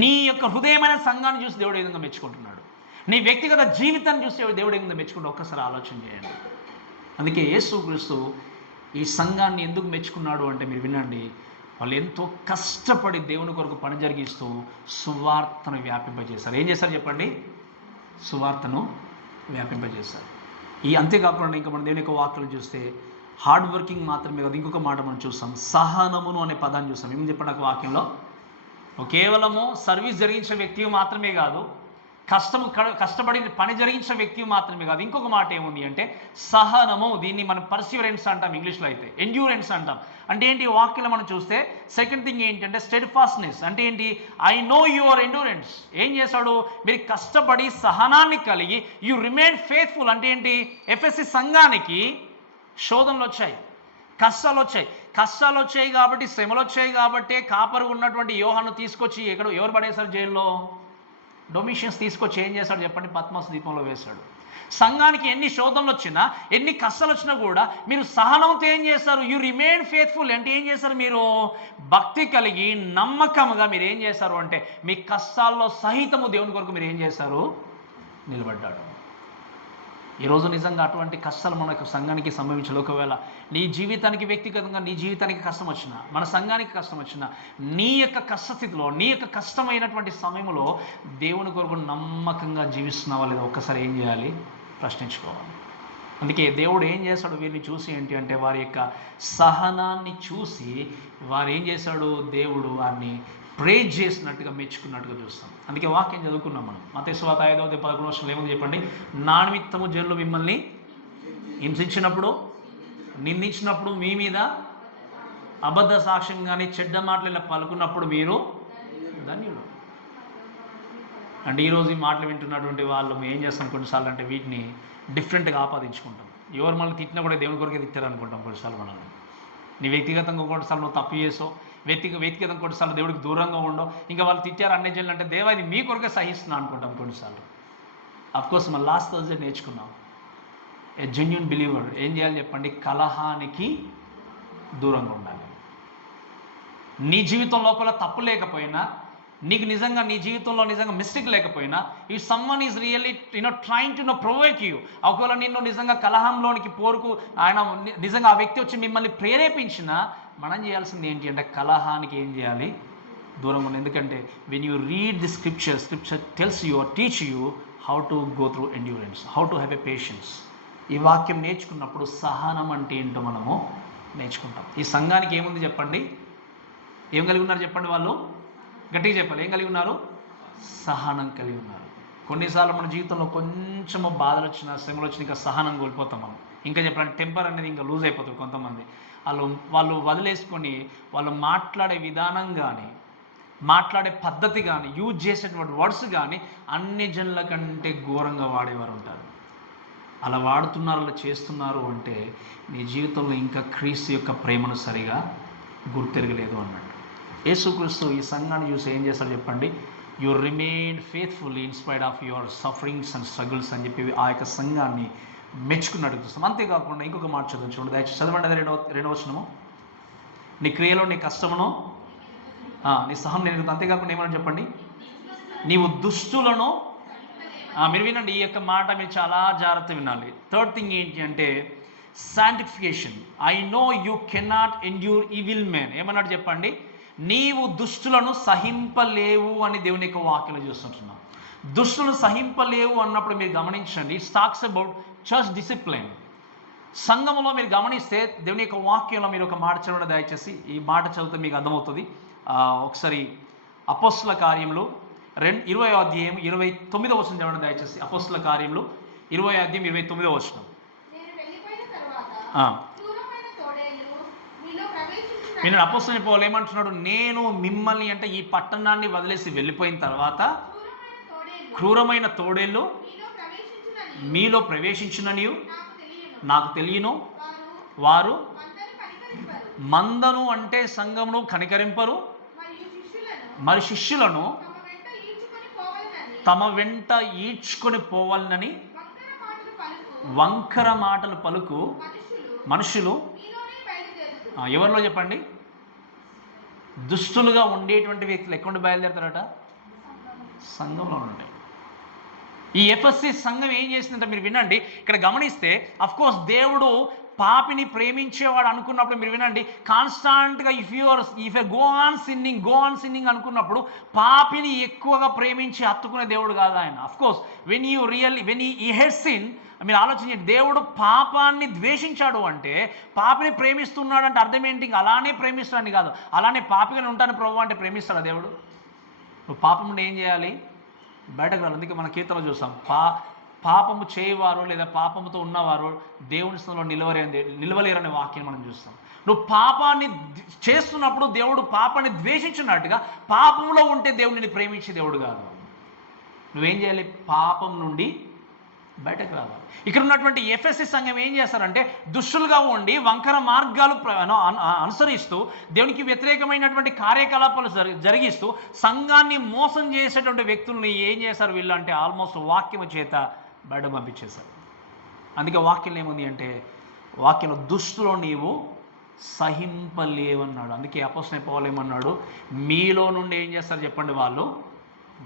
నీ యొక్క హృదయమైన సంఘాన్ని చూసి దేవుడు విధంగా మెచ్చుకుంటున్నాడు. నీ వ్యక్తిగత జీవితాన్ని చూసి దేవుడు ఏమైనా మెచ్చుకుంటే ఒక్కసారి ఆలోచన చేయండి. అందుకే యేసుక్రీస్తు ఈ సంఘాన్ని ఎందుకు మెచ్చుకున్నాడు అంటే మీరు వినండి, వాళ్ళు ఎంతో కష్టపడి దేవుని కొరకు పని జరిగిస్తూ సువార్తను వ్యాపింపజేశారు. ఏం చేశారు చెప్పండి? సువార్తను వ్యాపింపజేశారు. అంతేకాకుండా ఇంకా మనం దేవుని యొక్క వాక్యాలు చూస్తే హార్డ్ వర్కింగ్ మాత్రమే కాదు, ఇంకొక మాట మనం చూస్తాం, సహనమును అనే పదాన్ని చూస్తాం. ఏమని చెప్పండి నాకు వాక్యంలో? కేవలము సర్వీస్ జరిగించిన వ్యక్తి మాత్రమే కాదు, కష్టపడి పని జరిగించిన వ్యక్తి మాత్రమే కాదు, ఇంకొక మాట ఏముంది అంటే సహనము. దీన్ని మనం పర్సివరెన్స్ అంటాం, ఇంగ్లీష్లో అయితే ఎండ్యూరెన్స్ అంటాం. అంటే ఏంటి? వాక్యంలో మనం చూస్తే సెకండ్ థింగ్ ఏంటంటే స్టెడ్ఫాస్ట్నెస్. అంటే ఏంటి? I know your endurance. ఏం చేశాడు? మీరు కష్టపడి సహనాన్ని కలిగి యు రిమైన్ ఫెయిత్ఫుల్. అంటే ఏంటి? ఎఫెసస్ సంఘానికి శోధనలు వచ్చాయి, కష్టాలు వచ్చాయి కాబట్టి, శ్రమలు వచ్చాయి కాబట్టి కాపరు ఉన్నటువంటి యోహాను తీసుకొచ్చి ఎవరు పడేశారు? జైల్లో డొమిషియన్స్ తీసుకొచ్చి ఏం చేశాడు చెప్పండి? పద్మస్ దీపంలో వేశాడు. సంఘానికి ఎన్ని శోధనలు వచ్చినా, ఎన్ని కష్టాలు వచ్చినా కూడా మీరు సహనంతో ఏం చేస్తారు? You remain faithful. అంటే ఏం చేస్తారు? మీరు భక్తి కలిగి నమ్మకంగా మీరు ఏం చేస్తారు అంటే మీ కష్టాల్లో సహితము దేవుని కొరకు మీరు ఏం చేస్తారు? నిలబడ్డాడు. ఈరోజు నిజంగా అటువంటి కష్టాలు మన సంఘానికి సంభవించాలి. ఒకవేళ నీ జీవితానికి వ్యక్తిగతంగా నీ జీవితానికి కష్టం వచ్చినా, మన సంఘానికి కష్టం వచ్చినా, నీ యొక్క కష్టస్థితిలో, నీ యొక్క కష్టమైనటువంటి సమయంలో దేవుని కొరకు నమ్మకంగా జీవిస్తున్నావా లేదా ఒక్కసారి ఏం చేయాలి? ప్రశ్నించుకోవాలి. అందుకే దేవుడు ఏం చేశాడు? వీరిని చూసి ఏంటి అంటే వారి యొక్క సహనాన్ని చూసి వారు ఏం చేశాడు? దేవుడు వారిని ప్రేజ్ చేసినట్టుగా, మెచ్చుకున్నట్టుగా చూస్తాం. అందుకే వాక్యం చదువుకున్నాం మనం. మత్తయి సువార్త 5:11 ఏముంది చెప్పండి? నా నిమిత్తము జనులు మిమ్మల్ని హింసించినప్పుడు, నిందించినప్పుడు, మీ మీద అబద్ధ సాక్ష్యం కానీ చెడ్డ మాటలు ఇలా పలుకున్నప్పుడు మీరు ధన్యులు. అంటే ఈరోజు ఈ మాటలు వింటున్నటువంటి వాళ్ళు ఏం చేస్తాం కొన్నిసార్లు అంటే వీటిని డిఫరెంట్గా ఆపాదించుకుంటాం. ఎవరు మనల్ని తిట్టినా కూడా దేవుని కొరకే తిట్టారు అనుకుంటాం కొన్నిసార్లు మనల్ని. నీ వ్యక్తిగతంగా కొన్నిసార్లు నువ్వు తప్పు చేసో, వ్యక్తిగతంగా కొన్నిసార్లు దేవుడికి దూరంగా ఉండవు, ఇంకా వాళ్ళు తిట్టారు అన్ని జనులు అంటే దేవా ఇది మీ కొరకే సహిస్తున్నా అనుకుంటాం కొన్నిసార్లు. అఫ్కోర్స్ మన లాస్ట్ థర్స్డే నేర్చుకున్నాం, ఏ జెన్యూన్ బిలీవర్ ఏం చేయాలి చెప్పండి? కలహానికి దూరంగా ఉండాలి. నీ జీవితం లోపల తప్పు లేకపోయినా, నీకు నిజంగా నీ జీవితంలో నిజంగా మిస్టేక్ లేకపోయినా, if someone is really trying to provoke you, ఒకవేళ నిన్ను నిజంగా కలహంలోనికి పోరుకు ఆయన నిజంగా ఆ వ్యక్తి వచ్చి మిమ్మల్ని ప్రేరేపించినా, మనం చేయాల్సింది ఏంటి అంటే కలహానికి ఏం చేయాలి? దూరంగా ఉంది. ఎందుకంటే when you read the scripture tells you or teach you how to go through endurance, how to have a patience. ఈ వాక్యం నేర్చుకున్నప్పుడు సహనం అంటే ఏంటో మనము నేర్చుకుంటాం. ఈ సంఘానికి ఏముంది చెప్పండి? ఏం కలిగి ఉన్నారు చెప్పండి? వాళ్ళు గట్టిగా చెప్పాలి, ఏం కలిగి ఉన్నారు? సహనం కలిగి ఉన్నారు. కొన్నిసార్లు మన జీవితంలో కొంచెము బాధలు వచ్చినా, శ్రమలు వచ్చినా ఇంకా సహనం కోల్పోతాం మనం. ఇంకా చెప్పాలంటే టెంపర్ అనేది ఇంకా లూజ్ అయిపోతుంది. కొంతమంది వాళ్ళు వదిలేసుకొని వాళ్ళు మాట్లాడే విధానం కానీ, మాట్లాడే పద్ధతి కానీ, యూజ్ చేసేటువంటి వర్డ్స్ కానీ అన్ని జనుల కంటే ఘోరంగా వాడేవారు ఉంటారు. అలా వాడుతున్నారు, అలా చేస్తున్నారు అంటే నీ జీవితంలో ఇంకా క్రీస్తు యొక్క ప్రేమను సరిగా గుర్తెరగలేదు అన్నట్టు. యేసుక్రీస్తు ఈ సంఘాన్ని చూసి ఏం చేస్తాడు చెప్పండి? You remain faithful inspired of your sufferings and struggles అని చెప్పి ఆ యొక్క సంఘాన్ని మెచ్చుకున్నట్టు చూస్తాం. అంతేకాకుండా ఇంకొక మాట చదువు చూడండి, దయచేసి చదవండి. అది రెండవ వచనము, నీ క్రియలో నీ కష్టమును నీ సహనం నేను. అంతేకాకుండా ఏమన్నా చెప్పండి? నీవు దుష్టులను మీరు వినండి, ఈ యొక్క మాట మీరు చాలా జాగ్రత్త వినాలి. థర్డ్ థింగ్ ఏంటి అంటే sanctification. I know you cannot endure evil men. ఏమన్నాడు చెప్పండి? నీవు దుష్టులను సహింపలేవు అని దేవుని యొక్క వాక్యం చూస్తుంటున్నాం. దుష్టులను సహింపలేవు అన్నప్పుడు మీరు గమనించండి, it's talks about church discipline. సంఘంలో మీరు గమనిస్తే దేవుని యొక్క వాక్యంలో మీరు ఒక మాట చదవడం దయచేసి. ఈ మాట చదివితే మీకు అర్థమవుతుంది. ఒకసారి అపోస్తుల కార్యములు 20వ అధ్యాయం 29వ వచనం చదవడం దయచేసి. అపోస్తుల కార్యములు 20వ అధ్యాయం 29వ వచనం. నేను అపోస్తలుని పౌలు ఏమంటున్నాడు? నేను మిమ్మల్ని అంటే ఈ పట్టణాన్ని వదిలేసి వెళ్ళిపోయిన తర్వాత క్రూరమైన తోడేళ్ళు మీలో ప్రవేశించునని నాకు తెలియను. వారు మందను అంటే సంఘమును కనికరింపరు, మరి శిష్యులను తమ వెంట ఈడ్చుకొని పోవాలని వంకర మాటలు పలుకు మనుషులు ఎవరిలో చెప్పండి? దుష్టులుగా ఉండేటువంటి వ్యక్తులు ఎక్కడ బయలుదేరతారట? సంఘంలో ఉంటాయి. ఈ ఎఫ్ఎస్సి సంఘం ఏం చేసిందంటే మీరు వినండి, ఇక్కడ గమనిస్తే అఫ్కోర్స్ దేవుడు పాపిని ప్రేమించేవాడు అనుకున్నప్పుడు మీరు వినండి, కాన్స్టాంట్గా if you go on sinning అనుకున్నప్పుడు పాపిని ఎక్కువగా ప్రేమించి హత్తుకునే దేవుడు కాదు ఆయన. Of course when he had sin, మీరు ఆలోచించండి, దేవుడు పాపాన్ని ద్వేషించాడు అంటే పాపిని ప్రేమిస్తున్నాడు అంటే అర్థం ఏంటి? అలానే ప్రేమిస్తాడని కాదు, అలానే పాపిగానే ఉంటాను ప్రభు అంటే ప్రేమిస్తాడా దేవుడు? నువ్వు పాపం నుండి ఏం చేయాలి? బయటకు రావాలి. అందుకే మన కీర్తనలో చూస్తాం, పాపము చేయవారు లేదా పాపముతో ఉన్నవారు దేవుని స్థలంలో నిలవలేరనే వాక్యం మనం చూస్తాం. నువ్వు పాపాన్ని చేస్తున్నప్పుడు దేవుడు పాపాన్ని ద్వేషించినట్టుగా పాపంలో ఉంటే దేవుడిని ప్రేమించే దేవుడు కాదు. నువ్వేం చేయాలి? పాపం నుండి బయటకు రావాలి. ఇక్కడ ఉన్నటువంటి ఎఫ్ఎస్సి సంఘం ఏం చేస్తారంటే దుష్టులుగా ఉండి వంకర మార్గాలు అనుసరిస్తూ దేవునికి వ్యతిరేకమైనటువంటి కార్యకలాపాలు జరిగిస్తూ సంఘాన్ని మోసం చేసేటువంటి వ్యక్తుల్ని ఏం చేశారు వీళ్ళు అంటే ఆల్మోస్ట్ వాక్యము చేత బయట పంపించేశారు. అందుకే వాక్యం ఏముంది అంటే, వాక్యంలో దుష్టులో నీవు సహింపలేవన్నాడు. అందుకే అపోస్తలుడైన పౌలు ఏమన్నాడు? మీలో నుండి ఏం చేస్తారు చెప్పండి? వాళ్ళు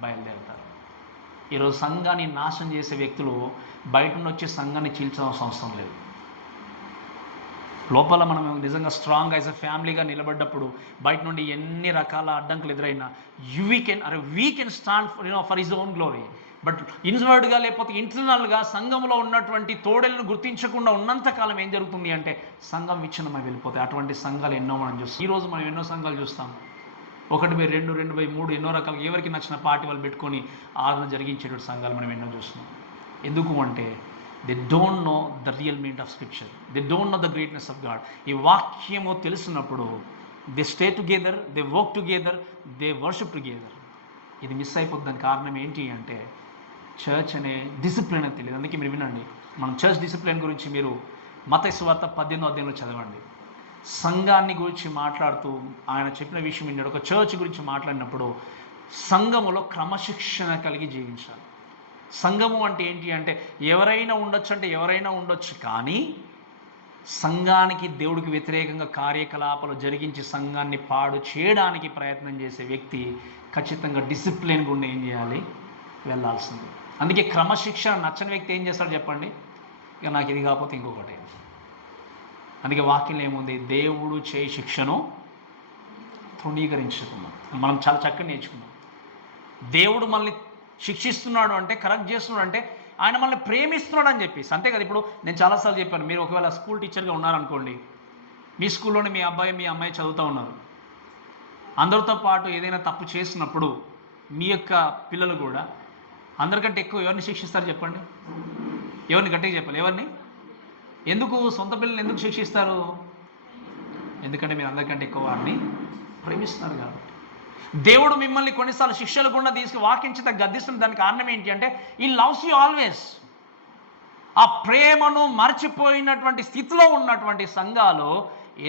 బయలుదేరుతారు. ఈరోజు సంఘాన్ని నాశనం చేసే వ్యక్తులు బయట నుండి వచ్చి సంఘాన్ని చీల్చాల్సిన అవసరం లేదు. లోపల మనం నిజంగా స్ట్రాంగ్ యాజ్ ఎ ఫ్యామిలీగా నిలబడ్డప్పుడు బయట నుండి ఎన్ని రకాల అడ్డంకులు ఎదురైనా we can stand for his own glory. But ఇన్వర్డ్గా లేకపోతే ఇంటర్నల్గా సంఘంలో ఉన్నటువంటి తోడేలను గుర్తించకుండా ఉన్నంతకాలం ఏం జరుగుతుంది అంటే సంఘం విచ్ఛిన్నమై వెళ్ళిపోతాయి. అటువంటి సంఘాలు ఎన్నో మనం చూస్తాం. ఈరోజు మనం ఎన్నో సంఘాలు చూస్తాం. 1/2, 2/3 ఎన్నో రకాలు ఎవరికి నచ్చిన పార్టీ వాళ్ళు పెట్టుకొని ఆదరణ జరిగించేటువంటి సంఘాలు మనం ఎన్నో చూస్తున్నాం. ఎందుకు అంటే they don't know the real meaning of scripture, they don't know the greatness of God. ఈ వాక్యము తెలిసినప్పుడు they stay together, they work together, they worship together. ఇది మిస్ అయిపోతుంది. దానికి కారణం ఏంటి అంటే చర్చ్ అనే డిసిప్లిన్ అని తెలియదు. అందుకే మీరు వినండి, మనం చర్చ్ డిసిప్లిన్ గురించి మీరు మత్తయి సువార్త 18వ అధ్యాయంలో చదవండి. సంఘాన్ని గురించి మాట్లాడుతూ ఆయన చెప్పిన విషయం ఏంటంటే, ఒక చర్చ్ గురించి మాట్లాడినప్పుడు సంఘములో క్రమశిక్షణ కలిగి జీవించాలి. సంఘము అంటే ఏంటి అంటే ఎవరైనా ఉండొచ్చు అంటే ఎవరైనా ఉండొచ్చు, కానీ సంఘానికి దేవుడికి వ్యతిరేకంగా కార్యకలాపాలు జరిగించి సంఘాన్ని పాడు చేయడానికి ప్రయత్నం చేసే వ్యక్తి ఖచ్చితంగా డిసిప్లిన్ గుండా ఏం చేయాలి, వెళ్ళాల్సింది. అందుకే క్రమశిక్షణ నచ్చని వ్యక్తి ఏం చేస్తాడు చెప్పండి, ఇక నాకు ఇది కాకపోతే ఇంకొకటి. అందుకే వాక్యంలో ఏముంది, దేవుడు చేయి శిక్షను తృణీకరించుకున్నాం. మనం చాలా చక్కగా నేర్చుకున్నాం. దేవుడు మనల్ని శిక్షిస్తున్నాడు అంటే, కరెక్ట్ చేస్తున్నాడు అంటే ఆయన మనల్ని ప్రేమిస్తున్నాడు అని చెప్పేసి, అంతే కదా. ఇప్పుడు నేను చాలాసార్లు చెప్పాను, మీరు ఒకవేళ స్కూల్ టీచర్గా ఉన్నారనుకోండి, మీ స్కూల్లోనే మీ అబ్బాయి మీ అమ్మాయి చదువుతూ ఉన్నారు. అందరితో పాటు ఏదైనా తప్పు చేసినప్పుడు మీ యొక్క పిల్లలు కూడా అందరికంటే ఎక్కువ ఎవరిని శిక్షిస్తారు చెప్పండి? ఎవరిని గట్టిగా చెప్పాలి, ఎవరిని? ఎందుకు సొంత పిల్లల్ని ఎందుకు శిక్షిస్తారు? ఎందుకంటే మీరు అందరికంటే ఎక్కువ వారిని ప్రేమిస్తున్నారు కాబట్టి. దేవుడు మిమ్మల్ని కొన్నిసార్లు శిక్షలు గుండా వాకించితే గద్దిస్తున్న దానికి కారణం ఏంటి అంటే, ఈ లవ్స్ యూ ఆల్వేస్. ఆ ప్రేమను మర్చిపోయినటువంటి స్థితిలో ఉన్నటువంటి సంఘాలు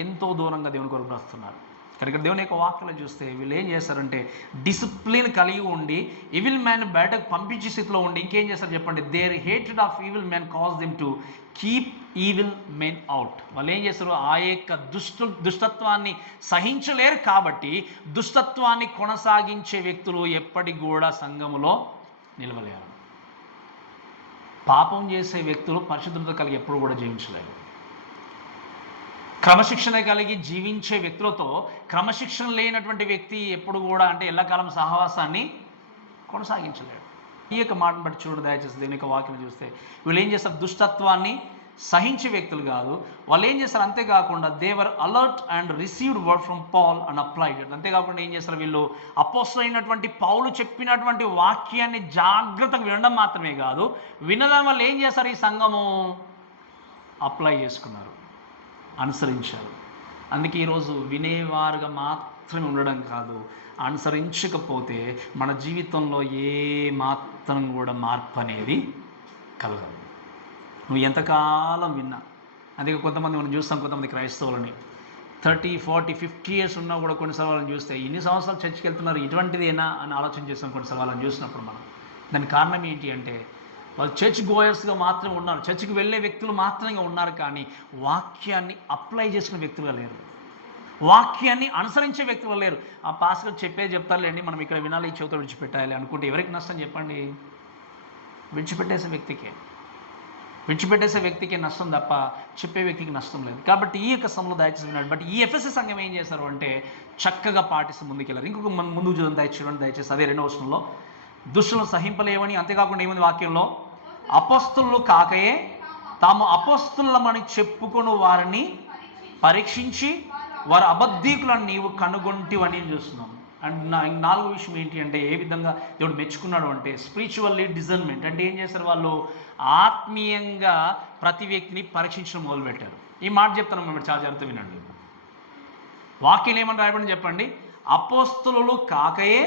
ఎంతో దూరంగా దేవుని కొరకు వస్తున్నారు. కనుక దేవుని యొక్క వాక్యలో చూస్తే వీళ్ళు ఏం చేస్తారంటే, డిసిప్లిన్ కలిగి ఉండి ఈవిల్ మ్యాన్ బయటకు పంపించే స్థితిలో ఉండి ఇంకేం చేస్తారు చెప్పండి, దేర్ హేటెడ్ of evil man cause them to keep evil men out. వాళ్ళు ఏం చేస్తారు, ఆ యొక్క దుష్టత్వాన్ని సహించలేరు కాబట్టి దుష్టత్వాన్ని కొనసాగించే వ్యక్తులు ఎప్పటికి కూడా సంఘములో నిలవలేరు. పాపం చేసే వ్యక్తులు పరిశుద్ధత కలిగి ఎప్పుడు కూడా జీవించలేరు. క్రమశిక్షణ కలిగి జీవించే వ్యక్తులతో క్రమశిక్షణ లేనటువంటి వ్యక్తి ఎప్పుడు కూడా అంటే ఎల్లకాలం సహవాసాన్ని కొనసాగించలేడు. ఈ యొక్క మాటను బట్టి చూడండి దయచేసి, దీని యొక్క వాక్యం చూస్తే వీళ్ళు ఏం చేస్తారు, దుష్టత్వాన్ని సహించే వ్యక్తులు కాదు, వాళ్ళు ఏం చేస్తారు, అంతేకాకుండా they were alert and received word from Paul and applied. అంతేకాకుండా ఏం చేస్తారు, వీళ్ళు అపోస్తలుడు అయినటువంటి పౌలు చెప్పినటువంటి వాక్యాన్ని జాగ్రత్తగా వినడం మాత్రమే కాదు, వినడం వల్ల ఏం చేస్తారు, ఈ సంఘము అప్లై చేసుకున్నారు, అనుసరించారు. అందుకే ఈరోజు వినేవారుగా మాత్రమే ఉండడం కాదు, అనుసరించకపోతే మన జీవితంలో ఏ మాత్రం కూడా మార్పు అనేది కలగదు. నువ్వు ఎంతకాలం విన్నా. అందుకే కొంతమంది మనం చూస్తాం, కొంతమంది క్రైస్తవులని 30, 40, 50 years ఉన్నా కూడా కొన్నిసార్లు వాళ్ళని చూస్తే ఇన్ని సంవత్సరాలు చర్చికి వెళ్తున్నారు, ఇటువంటిదేనా అని ఆలోచన చేస్తాం కొన్నిసార్లు వాళ్ళని చూసినప్పుడు మనం. దానికి కారణం ఏంటి అంటే, వాళ్ళు చర్చ్ గోయర్స్గా మాత్రమే ఉన్నారు, చర్చికి వెళ్ళే వ్యక్తులు మాత్రమే ఉన్నారు, కానీ వాక్యాన్ని అప్లై చేసుకునే వ్యక్తులుగా లేరు, వాక్యాన్ని అనుసరించే వ్యక్తులు లేరు. ఆ పాస్టర్ చెప్పేది చెప్తారులేండి, మనం ఇక్కడ వినాలి, ఈ చెవితో విడిచిపెట్టాలి అనుకుంటే ఎవరికి నష్టం చెప్పండి? విడిచిపెట్టేసే వ్యక్తికి నష్టం తప్ప చెప్పే వ్యక్తికి నష్టం లేదు. కాబట్టి ఈ యొక్క సమయంలో దయచేసి విన్నాడు. బట్ ఈ ఎఫెసీ సంఘం ఏం చేశారు అంటే, చక్కగా పాటిస్తూ ముందుకెళ్ళారు. ఇంకొక మనం ముందుకు చూడండి దయచేసి, అదే 2వ వచనంలో, దుష్టులను సహింపలేవని, అంతేకాకుండా ఏముంది వాక్యంలో, అపోస్తలులు కాకయే తాము అపోస్తలులమని చెప్పుకొని వారిని పరీక్షించి వారు అబద్ధీకులను నీవు కనుగొంటివని చూస్తున్నాం. అండ్ 4వ విషయం ఏంటి అంటే, ఏ విధంగా దేవుడు మెచ్చుకున్నాడు అంటే, స్పిరిచువల్లీ డిజర్న్మెంట్. అంటే ఏం చేస్తారు, వాళ్ళు ఆత్మీయంగా ప్రతి వ్యక్తిని పరీక్షించడం మొదలుపెట్టారు. ఈ మాట చెప్తాను, మేము చాలా జాగ్రత్త వినండి. వాక్యం ఏమని రాయబడి చెప్పండి, అపోస్తలులు కాకయే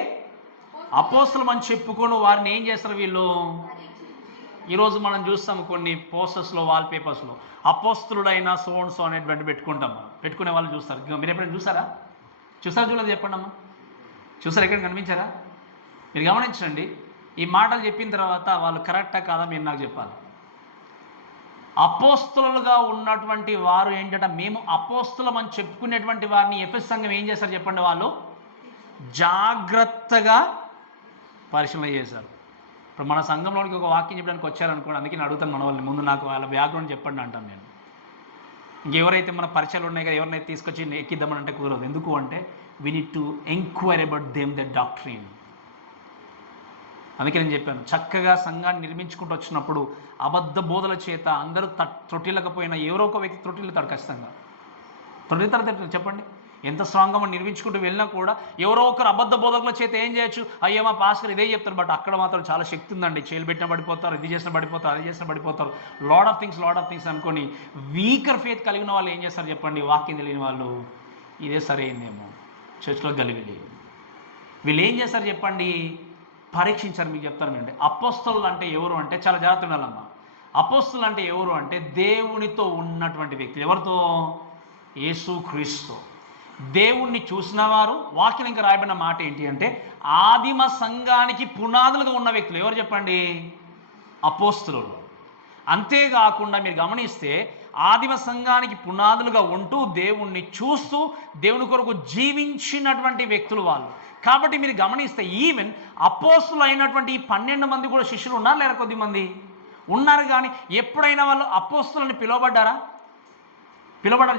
అపోస్తలమని చెప్పుకొని వారిని ఏం చేస్తారు వీళ్ళు. ఈరోజు మనం చూస్తాము కొన్ని పోస్టర్స్లో, వాల్పేపర్స్లో అపోస్తలుడైన సో అండ్ సో అనేటువంటి పెట్టుకుంటాం, మనం పెట్టుకునే వాళ్ళు చూస్తారు. మీరు ఎప్పుడైనా చూసారా చూడలేదు చెప్పండి అమ్మా, చూసారా? ఎక్కడ కనిపించారా? మీరు గమనించండి. ఈ మాటలు చెప్పిన తర్వాత వాళ్ళు కరెక్టా కాదా మీరు నాకు చెప్పాలి. అపోస్తలులుగా ఉన్నటువంటి వారు ఏంటంటే, మేము అపోస్తలం అని చెప్పుకునేటువంటి వారిని ఎఫెసీ సంఘం ఏం చేస్తారు చెప్పండి, వాళ్ళు జాగ్రత్తగా పరిశీలన చేశారు. ఇప్పుడు మన సంఘంలోనికి ఒక వాక్యం చెప్పడానికి వచ్చారనుకోండి, అందుకే నేను అడుగుతాను మన వాళ్ళని, ముందు నాకు వాళ్ళ బ్యాక్గ్రౌండ్ చెప్పండి అంటాను నేను. ఇంకెవరైతే మన పరిచయాలు ఉన్నాయి కదా, ఎవరినైతే తీసుకొచ్చి ఎక్కిద్దామని అంటే కుదరదు. ఎందుకు అంటే, we need to enquire about them the doctrine. అందుకే నేను చెప్పాను, చక్కగా సంఘాన్ని నిర్మించుకుంటూ వచ్చినప్పుడు అబద్ధ బోధల చేత అందరూ త్రొట్టిల్లకపోయినా ఎవరో ఒక వ్యక్తి త్రొట్టిల్లుతాడు ఖచ్చితంగా. త్రొట్టిల్లుతారు చెప్పండి. ఎంత స్ట్రాంగ్గా మనం నిర్మించుకుంటూ వెళ్ళినా కూడా ఎవరో ఒకరు అబద్ధ బోధకుల చేత ఏం చేయొచ్చు, అయ్యో మా పాస్టర్ ఇదే చెప్తారు, బట్ అక్కడ మాత్రం చాలా శక్తి ఉందండి, చేయలు పెట్టినా పడిపోతారు, ఇది చేసినా పడిపోతారు, అది చేసినా పడిపోతారు, లాట్ ఆఫ్ థింగ్స్ అనుకొని వీకర్ ఫేత్ కలిగిన వాళ్ళు ఏం చేస్తారు చెప్పండి, వాక్యం తెలియని వాళ్ళు, ఇదే సరైందేమో చర్చ్లో గలివిలి. వీళ్ళు ఏం చేస్తారు చెప్పండి, పరీక్షించారు. మీకు చెప్తాను అండి, అపోస్తలులు అంటే ఎవరు అంటే చాలా జాగ్రత్త ఉండాలమ్మా. అపోస్తులు అంటే ఎవరు అంటే దేవునితో ఉన్నటువంటి వ్యక్తులు. ఎవరితో? యేసుక్రీస్తు. దేవుణ్ణి చూసిన వారు. వాక్యం ఇంకా రాయబడిన మాట ఏంటి అంటే ఆదిమ సంఘానికి పునాదులుగా ఉన్న వ్యక్తులు. ఎవరు చెప్పండి? అపోస్తులు. అంతేకాకుండా మీరు గమనిస్తే ఆదిమ సంఘానికి పునాదులుగా ఉంటూ దేవుణ్ణి చూస్తూ దేవుని కొరకు జీవించినటువంటి వ్యక్తులు వాళ్ళు. కాబట్టి మీరు గమనిస్తే ఈవెన్ అపోస్తులు అయినటువంటి ఈ 12 మంది కూడా శిష్యులు ఉన్నారు లేదా? కొద్దిమంది ఉన్నారు. కానీ ఎప్పుడైనా వాళ్ళు అపోస్తులని పిలువబడ్డారా?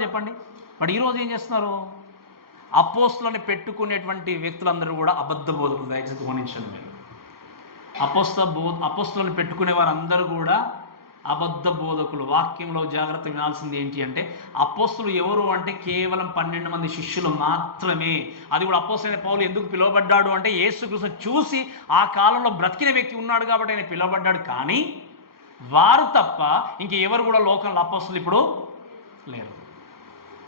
చెప్పండి. బట్ ఈరోజు ఏం చేస్తున్నారు? అపోస్తులని పెట్టుకునేటువంటి వ్యక్తులందరూ కూడా అబద్ధ బోధకులు. దయచేసి గమనించండి మీరు. అపోస్తులను పెట్టుకునే వారందరూ కూడా అబద్ధ బోధకులు. వాక్యంలో జాగ్రత్త వినాల్సింది ఏంటి అంటే అపోస్తులు ఎవరు అంటే కేవలం 12 మంది శిష్యులు మాత్రమే. అది కూడా అపోస్తలుడైన పౌలు ఎందుకు పిలువబడ్డాడు అంటే యేసుక్రీస్తును చూసి ఆ కాలంలో బ్రతికిన వ్యక్తి ఉన్నాడు కాబట్టి ఆయన పిలువబడ్డాడు. కానీ వారు తప్ప ఇంక ఎవరు కూడా లోకంలో అపోస్తులు ఇప్పుడు లేరు.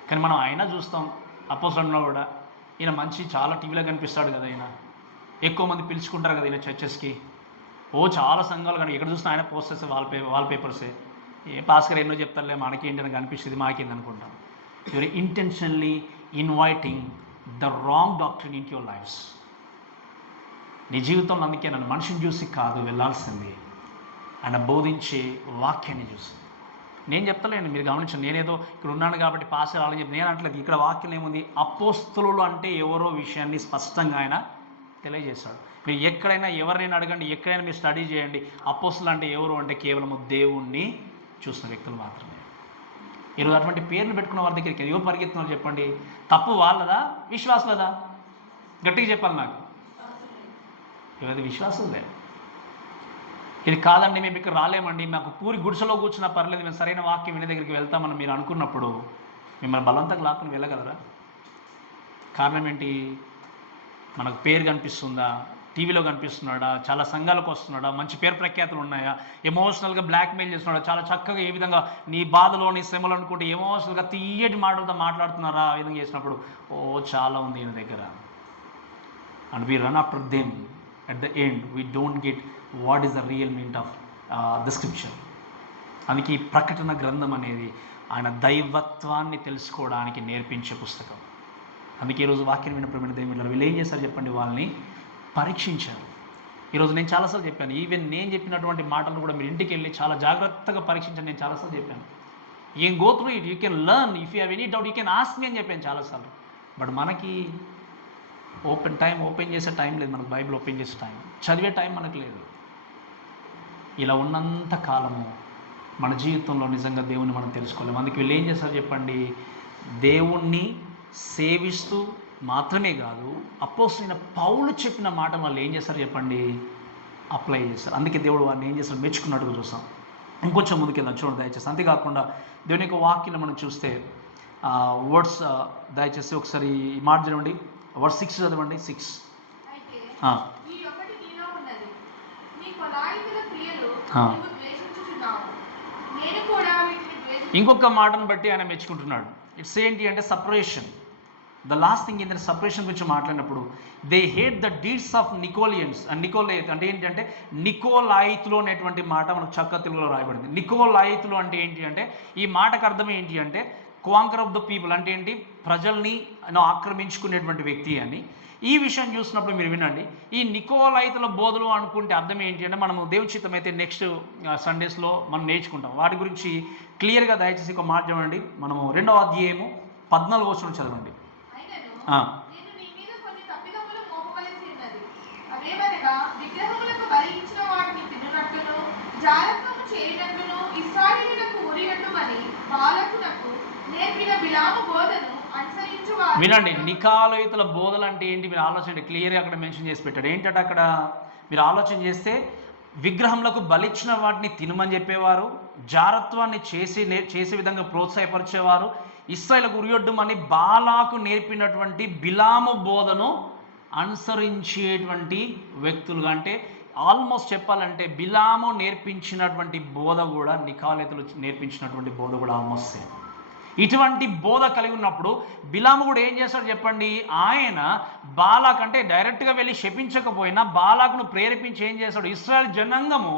కానీ మనం ఆయన చూస్తాం అపోస్తలులో కూడా ఈయన మంచి చాలా టీవీలో కనిపిస్తాడు కదా, ఈయన ఎక్కువ మంది పిలుచుకుంటారు కదా ఈయన చర్చెస్కి. చాలా సంఘాలు కానీ ఎక్కడ చూసినా ఆయన పోస్టర్స్ వాల్పేపర్సే. పాస్కర్ ఎన్నో చెప్తారులే మనకేంటి అని కనిపిస్తుంది, మాకేంది అనుకుంటాం. You're intentionally inviting the wrong doctrine in your lives. నీ జీవితంలో అందుకే నన్ను మనిషిని చూసి కాదు వెళ్ళాల్సింది, ఆయన బోధించే వాక్యాన్ని చూసి. నేను చెప్తలేను, మీరు గమనించండి. నేనేదో ఇక్కడ ఉన్నాను కాబట్టి పాస్టర్ అలాని చెప్పి నేను అంటలేదు. ఇక్కడ వాక్యం ఏముంది? అపోస్తలులు అంటే ఎవరో విషయాన్ని స్పష్టంగా ఆయన తెలియజేశాడు. మీరు ఎక్కడైనా ఎవరినైనా అడగండి, ఎక్కడైనా మీరు స్టడీ చేయండి, అపోస్తలు అంటే ఎవరు అంటే కేవలము దేవుణ్ణి చూసిన వ్యక్తులు మాత్రమే. ఈరోజు అటువంటి పేర్లు పెట్టుకున్న వారి దగ్గరికి ఎవరు పరిగెత్తున్నారు చెప్పండి? తప్పు వాళ్ళదా విశ్వాసులదా? గట్టిగా చెప్పాలి నాకు. ఇవది విశ్వాసులే. ఇది కాదండి మేము ఇక్కడ రాలేమండి, మాకు పూరి గుడిసెలో కూర్చున్నా పర్లేదు, మేము సరైన వాక్యం వినే దగ్గరికి వెళ్తామని మీరు అనుకున్నప్పుడు మిమ్మల్ని బలవంతంగా లాక్కుని వెళ్ళగలరా? కారణం ఏంటి? మనకు పేరు కనిపిస్తుందా? టీవీలో కనిపిస్తున్నాడా? చాలా సంఘాలకు వస్తున్నాడా? మంచి పేరు ప్రఖ్యాతులు ఉన్నాయా? ఎమోషనల్గా బ్లాక్మెయిల్ చేస్తున్నాడా? చాలా చక్కగా ఏ విధంగా నీ బాధలో నీ శ్రమలు అనుకుంటే ఎమోషనల్గా తీయటి మాటలతో మాట్లాడుతున్నారా? ఆ విధంగా చేసినప్పుడు చాలా ఉంది ఈయన దగ్గర. And we run after them. At the end we don't get what is the real meaning of the scripture. అందుకే ఈ ప్రకటన గ్రంథం అనేది ఆయన దైవత్వాన్ని తెలుసుకోవడానికి నేర్పించే పుస్తకం. అందుకే ఈరోజు వాక్యం విన్నప్పుడు దేవుళ్ళు వీళ్ళు ఏం చేస్తారు చెప్పండి? వాళ్ళని పరీక్షించారు. ఈరోజు నేను చాలాసార్లు చెప్పాను, ఈవెన్ నేను చెప్పినటువంటి మాటలు కూడా మీరు ఇంటికి వెళ్ళి చాలా జాగ్రత్తగా పరీక్షించండి. నేను చాలాసార్లు చెప్పాను, you can go through it, you can learn, if you have any doubt you can ask me అని చెప్పాను చాలాసార్లు. బట్ మనకి ఓపెన్ చేసే టైం లేదు, మనకు బైబిల్ ఓపెన్ చేసే టైం, చదివే టైం మనకు లేదు. ఇలా ఉన్నంత కాలము మన జీవితంలో నిజంగా దేవుణ్ణి మనం తెలుసుకోలేము. అందుకే వీళ్ళు ఏం చేస్తారు చెప్పండి? దేవుణ్ణి సేవిస్తూ మాత్రమే కాదు, అపోస్తలుడైన పౌలు చెప్పిన మాట వాళ్ళు ఏం చేస్తారు చెప్పండి? అప్లై చేస్తారు. అందుకే దేవుడు వారిని ఏం చేస్తారు? మెచ్చుకున్నట్టుగా చూస్తాం. ఇంకొంచెం ముందుకెళ్దాం చూడండి దయచేసి. అంతేకాకుండా దేవుని యొక్క వాక్యం మనం చూస్తే వర్డ్స్ దయచేసి ఒకసారి ఈ మాట చదవండి. వర్డ్ 6 చదవండి. 6 ఇంకొక మాటను బట్టి ఆయన మెచ్చుకుంటున్నాడు. ఇట్స్ ఏంటి అంటే సపరేషన్. ద లాస్ట్ థింగ్ ఏంటంటే సపరేషన్ గురించి మాట్లాడినప్పుడు they hate the deeds of Nicolaitans. And Nicolaite అంటే ఏంటంటే నికోలాయితులు అనేటువంటి మాట మనకు చక్క తెలుగులో రాయబడింది. నికోలాయితులు అంటే ఏంటి అంటే ఈ మాటకు అర్థం ఏంటి అంటే క్వాంకర్ ఆఫ్ ద పీపుల్ అంటే ఏంటి? ప్రజల్ని ఆక్రమించుకునేటువంటి వ్యక్తి అని. ఈ విషయం చూసినప్పుడు మీరు వినండి, ఈ నికోలాయితుల బోధలు అనుకుంటే అర్థం ఏంటి అంటే మనము దేవుచిత్తం అయితే నెక్స్ట్ సండేస్లో మనం నేర్చుకుంటాం. వాటి గురించి క్లియర్గా దయచేసి ఒక మాట చదవండి. మనము 2వ అధ్యాయము 14వ వచనం చదవండి. వినండి, నికోలాయితుల బోధలు అంటే ఏంటి మీరు ఆలోచన క్లియర్గా అక్కడ మెన్షన్ చేసి పెట్టాడు. ఏంటంటే అక్కడ మీరు ఆలోచన చేస్తే విగ్రహంలకు బలిచ్చిన వాటిని తినమని చెప్పేవారు, జారత్వాన్ని చేసే విధంగా ప్రోత్సాహపరిచేవారు, ఇశ్రాయేలుకు ఉరియొడ్డుమని బాలాకు నేర్పినటువంటి బిలాము బోధను అనుసరించేటువంటి వ్యక్తులుగా. అంటే ఆల్మోస్ట్ చెప్పాలంటే బిలాము నేర్పించినటువంటి బోధ కూడా నికోలాయితులు నేర్పించినటువంటి బోధ కూడా ఆల్మోస్ట్ సేమ్. ఇటువంటి బోధ కలిగి ఉన్నప్పుడు బిలాము కూడా ఏం చేస్తాడు చెప్పండి, ఆయన బాలాక్ అంటే డైరెక్ట్గా వెళ్ళి శపించకపోయినా బాలాకును ప్రేరేపించి ఏం చేస్తాడు, ఇశ్రాయేల్ జనాంగము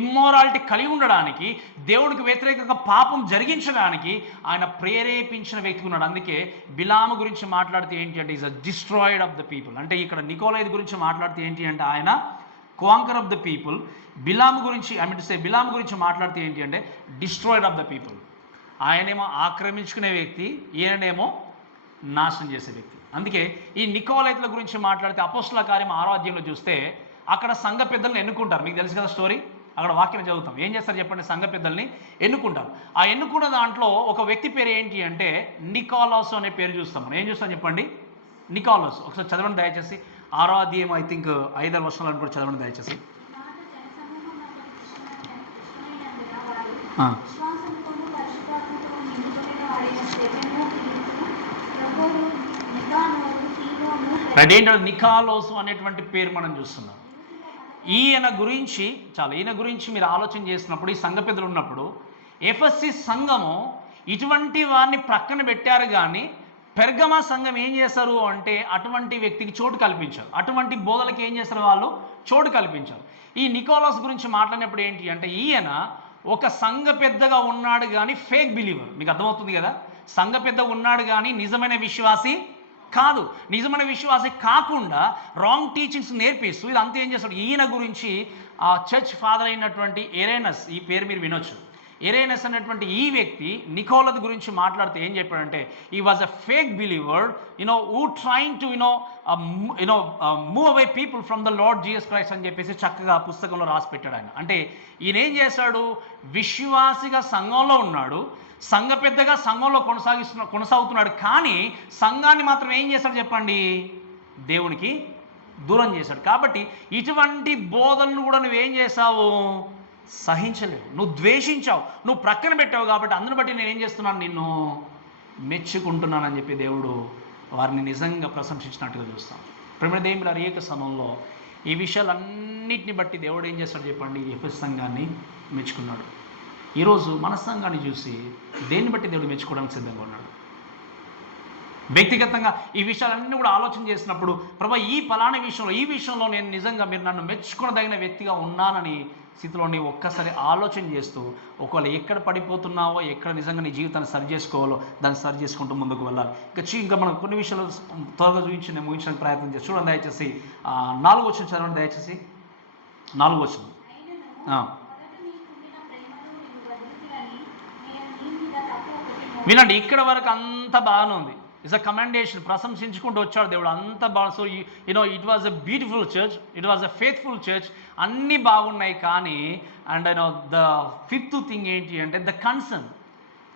ఇమ్మోరాలిటీ కలిగి ఉండడానికి, దేవుడికి వ్యతిరేకంగా పాపం జరిగించడానికి ఆయన ప్రేరేపించిన వ్యక్తి ఉన్నాడు. అందుకే బిలాము గురించి మాట్లాడితే ఏంటి అంటే is a destroyed of the people. అంటే ఇక్కడ నికోలైద్ గురించి మాట్లాడితే ఏంటి అంటే ఆయన కాంకర్ ఆఫ్ ద పీపుల్. బిలాము గురించి బిలాము గురించి మాట్లాడితే ఏంటి అంటే డిస్ట్రాయిడ్ ఆఫ్ ద పీపుల్. ఆయనేమో ఆక్రమించుకునే వ్యక్తి, ఈయననేమో నాశనం చేసే వ్యక్తి. అందుకే ఈ నికోలైతుల గురించి మాట్లాడితే అపోస్తుల కార్యం 6వ అధ్యాయంలో చూస్తే అక్కడ సంఘ పెద్దలను ఎన్నుకుంటారు. మీకు తెలుసు కదా స్టోరీ, అక్కడ వాక్యం చదువుతాం. ఏం చేస్తారు చెప్పండి, సంఘ పెద్దల్ని ఎన్నుకుంటారు. ఆ ఎన్నుకున్న దాంట్లో ఒక వ్యక్తి పేరు ఏంటి అంటే నికోలాస్ అనే పేరు చూస్తాం. మనం ఏం చూస్తాం చెప్పండి, నికోలాస్. ఒకసారి చదవండి దయచేసి, 6వ అధ్యాయం ఐ థింక్ 5 వర్షాలను కూడా చదవండి దయచేసి. ఏంటంటే నికాలోసు అనేటువంటి పేరు మనం చూస్తున్నాం. ఈయన గురించి మీరు ఆలోచన చేసినప్పుడు, ఈ సంఘ పెద్దలు ఉన్నప్పుడు ఎఫెసీ సంఘము ఇటువంటి వారిని ప్రక్కన పెట్టారు. కానీ పెర్గమా సంఘం ఏం చేస్తారు అంటే అటువంటి వ్యక్తికి చోటు కల్పించారు, అటువంటి బోధలకు ఏం చేస్తారు, వాళ్ళు చోటు కల్పించారు. ఈ నికోలాస్ గురించి మాట్లాడినప్పుడు ఏంటి అంటే ఈయన ఒక సంఘ పెద్దగా ఉన్నాడు కానీ ఫేక్ బిలీవర్. మీకు అర్థమవుతుంది కదా, సంఘ పెద్ద ఉన్నాడు కానీ నిజమైన విశ్వాసి కాదు. నిజమైన విశ్వాసి కాకుండా రాంగ్ టీచింగ్స్ నేర్పిస్తూ ఇదంతా ఏం చేస్తాడు. ఈయన గురించి ఆ చర్చ్ ఫాదర్ అయినటువంటి ఎరేనస్, ఈ పేరు మీరు వినొచ్చు, ఎరేనస్ అనేటువంటి ఈ వ్యక్తి నికోలద్ గురించి మాట్లాడితే ఏం చెప్పాడంటే ఈ was a fake believer, who trying to move away people from the lord Jesus Christ అని చెప్పేసి చక్కగా పుస్తకంలో రాసి పెట్టాడు ఆయన. అంటే ఈయన ఏం చేశాడు, విశ్వాసిగా సంఘంలో ఉన్నాడు, సంఘ పెద్దగా సంఘంలో కొనసాగుతున్నాడు, కానీ సంఘాన్ని మాత్రం ఏం చేశాడు చెప్పండి, దేవునికి దూరం చేశాడు. కాబట్టి ఇటువంటి బోధనను కూడా నువ్వేం చేశావు, సహించలేవు, నువ్వు ద్వేషించావు, నువ్వు ప్రక్కన పెట్టావు. కాబట్టి అందుని బట్టి నేను ఏం చేస్తున్నాను, నిన్ను మెచ్చుకుంటున్నానని చెప్పి దేవుడు వారిని నిజంగా ప్రశంసించినట్టుగా చూస్తాం. ప్రేమ దేవుల అనేక సమయంలో ఈ విషయాలన్నింటిని బట్టి దేవుడు ఏం చేస్తాడు చెప్పండి, ఎఫెసు సంఘాన్ని మెచ్చుకున్నాడు. ఈరోజు మన సంఘాన్ని చూసి దేన్ని బట్టి దేవుడు మెచ్చుకోవడానికి సిద్ధంగా ఉన్నాడు. వ్యక్తిగతంగా ఈ విషయాలన్నీ కూడా ఆలోచన చేసినప్పుడు ప్రభా ఈ ఫలానా ఈ విషయంలో నేను నిజంగా మీరు నన్ను మెచ్చుకోదగిన వ్యక్తిగా ఉన్నానని స్థితిలో నీ ఒక్కసారి ఆలోచన చేస్తూ ఒకవేళ ఎక్కడ పడిపోతున్నావో, ఎక్కడ నిజంగా నీ జీవితాన్ని సరి చేసుకోవాలో దాన్ని సరి చేసుకుంటూ ముందుకు వెళ్ళాలి. ఇంకా మనం కొన్ని విషయాలు త్వరగా చూపించి నేను ముగించడానికి ప్రయత్నం చేసి చూడండి దయచేసి. 4వ వచనం చదవండి దయచేసి. 4వ వచనం. వినండి, ఇక్కడ వరకు అంత బాగానే ఉంది. ఇట్స్ అ కమెండేషన్, ప్రశంసించుకుంటూ వచ్చాడు దేవుడు, అంత బాగా. So it was a beautiful church, it was a faithful church, అన్నీ బాగున్నాయి. కానీ అండ్ ద 5th థింగ్ ఏంటి అంటే ద కన్సర్న్.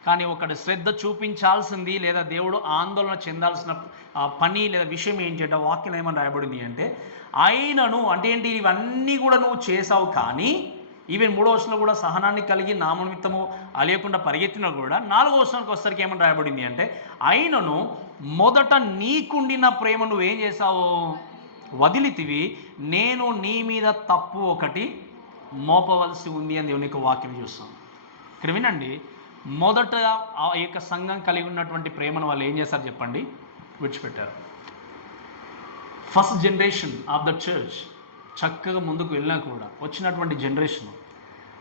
కానీ ఒకటి శ్రద్ధ చూపించాల్సింది లేదా దేవుడు ఆందోళన చెందాల్సిన పని లేదా విషయం ఏంటి అంటే వాక్యం ఏమని రాయబడింది అంటే ఆయనను అంటే ఏంటి, ఇవన్నీ కూడా నువ్వు చేసావు కానీ ఈవెన్ 3వ వచనంలో కూడా సహనాన్ని కలిగి నామనిమిత్తము అలియకుండా పరిగెత్తినా కూడా 4వ వచనానికి వచ్చేసరికి ఏమని రాయబడింది అంటే ఆయనను మొదట నీకుండిన ప్రేమ నువ్వేం చేసావు, వదిలితివి, నేను నీ మీద తప్పు ఒకటి మోపవలసి ఉంది అని దేవుని యొక్క వాక్యం చూస్తాం. ఇక్కడ వినండి, మొదట ఆ యొక్క సంఘం కలిగి ఉన్నటువంటి ప్రేమను వాళ్ళు ఏం చేశారు చెప్పండి, విడిచిపెట్టారు. First generation of the church చక్కగా ముందుకు వెళ్ళినా కూడా వచ్చినటువంటి జనరేషన్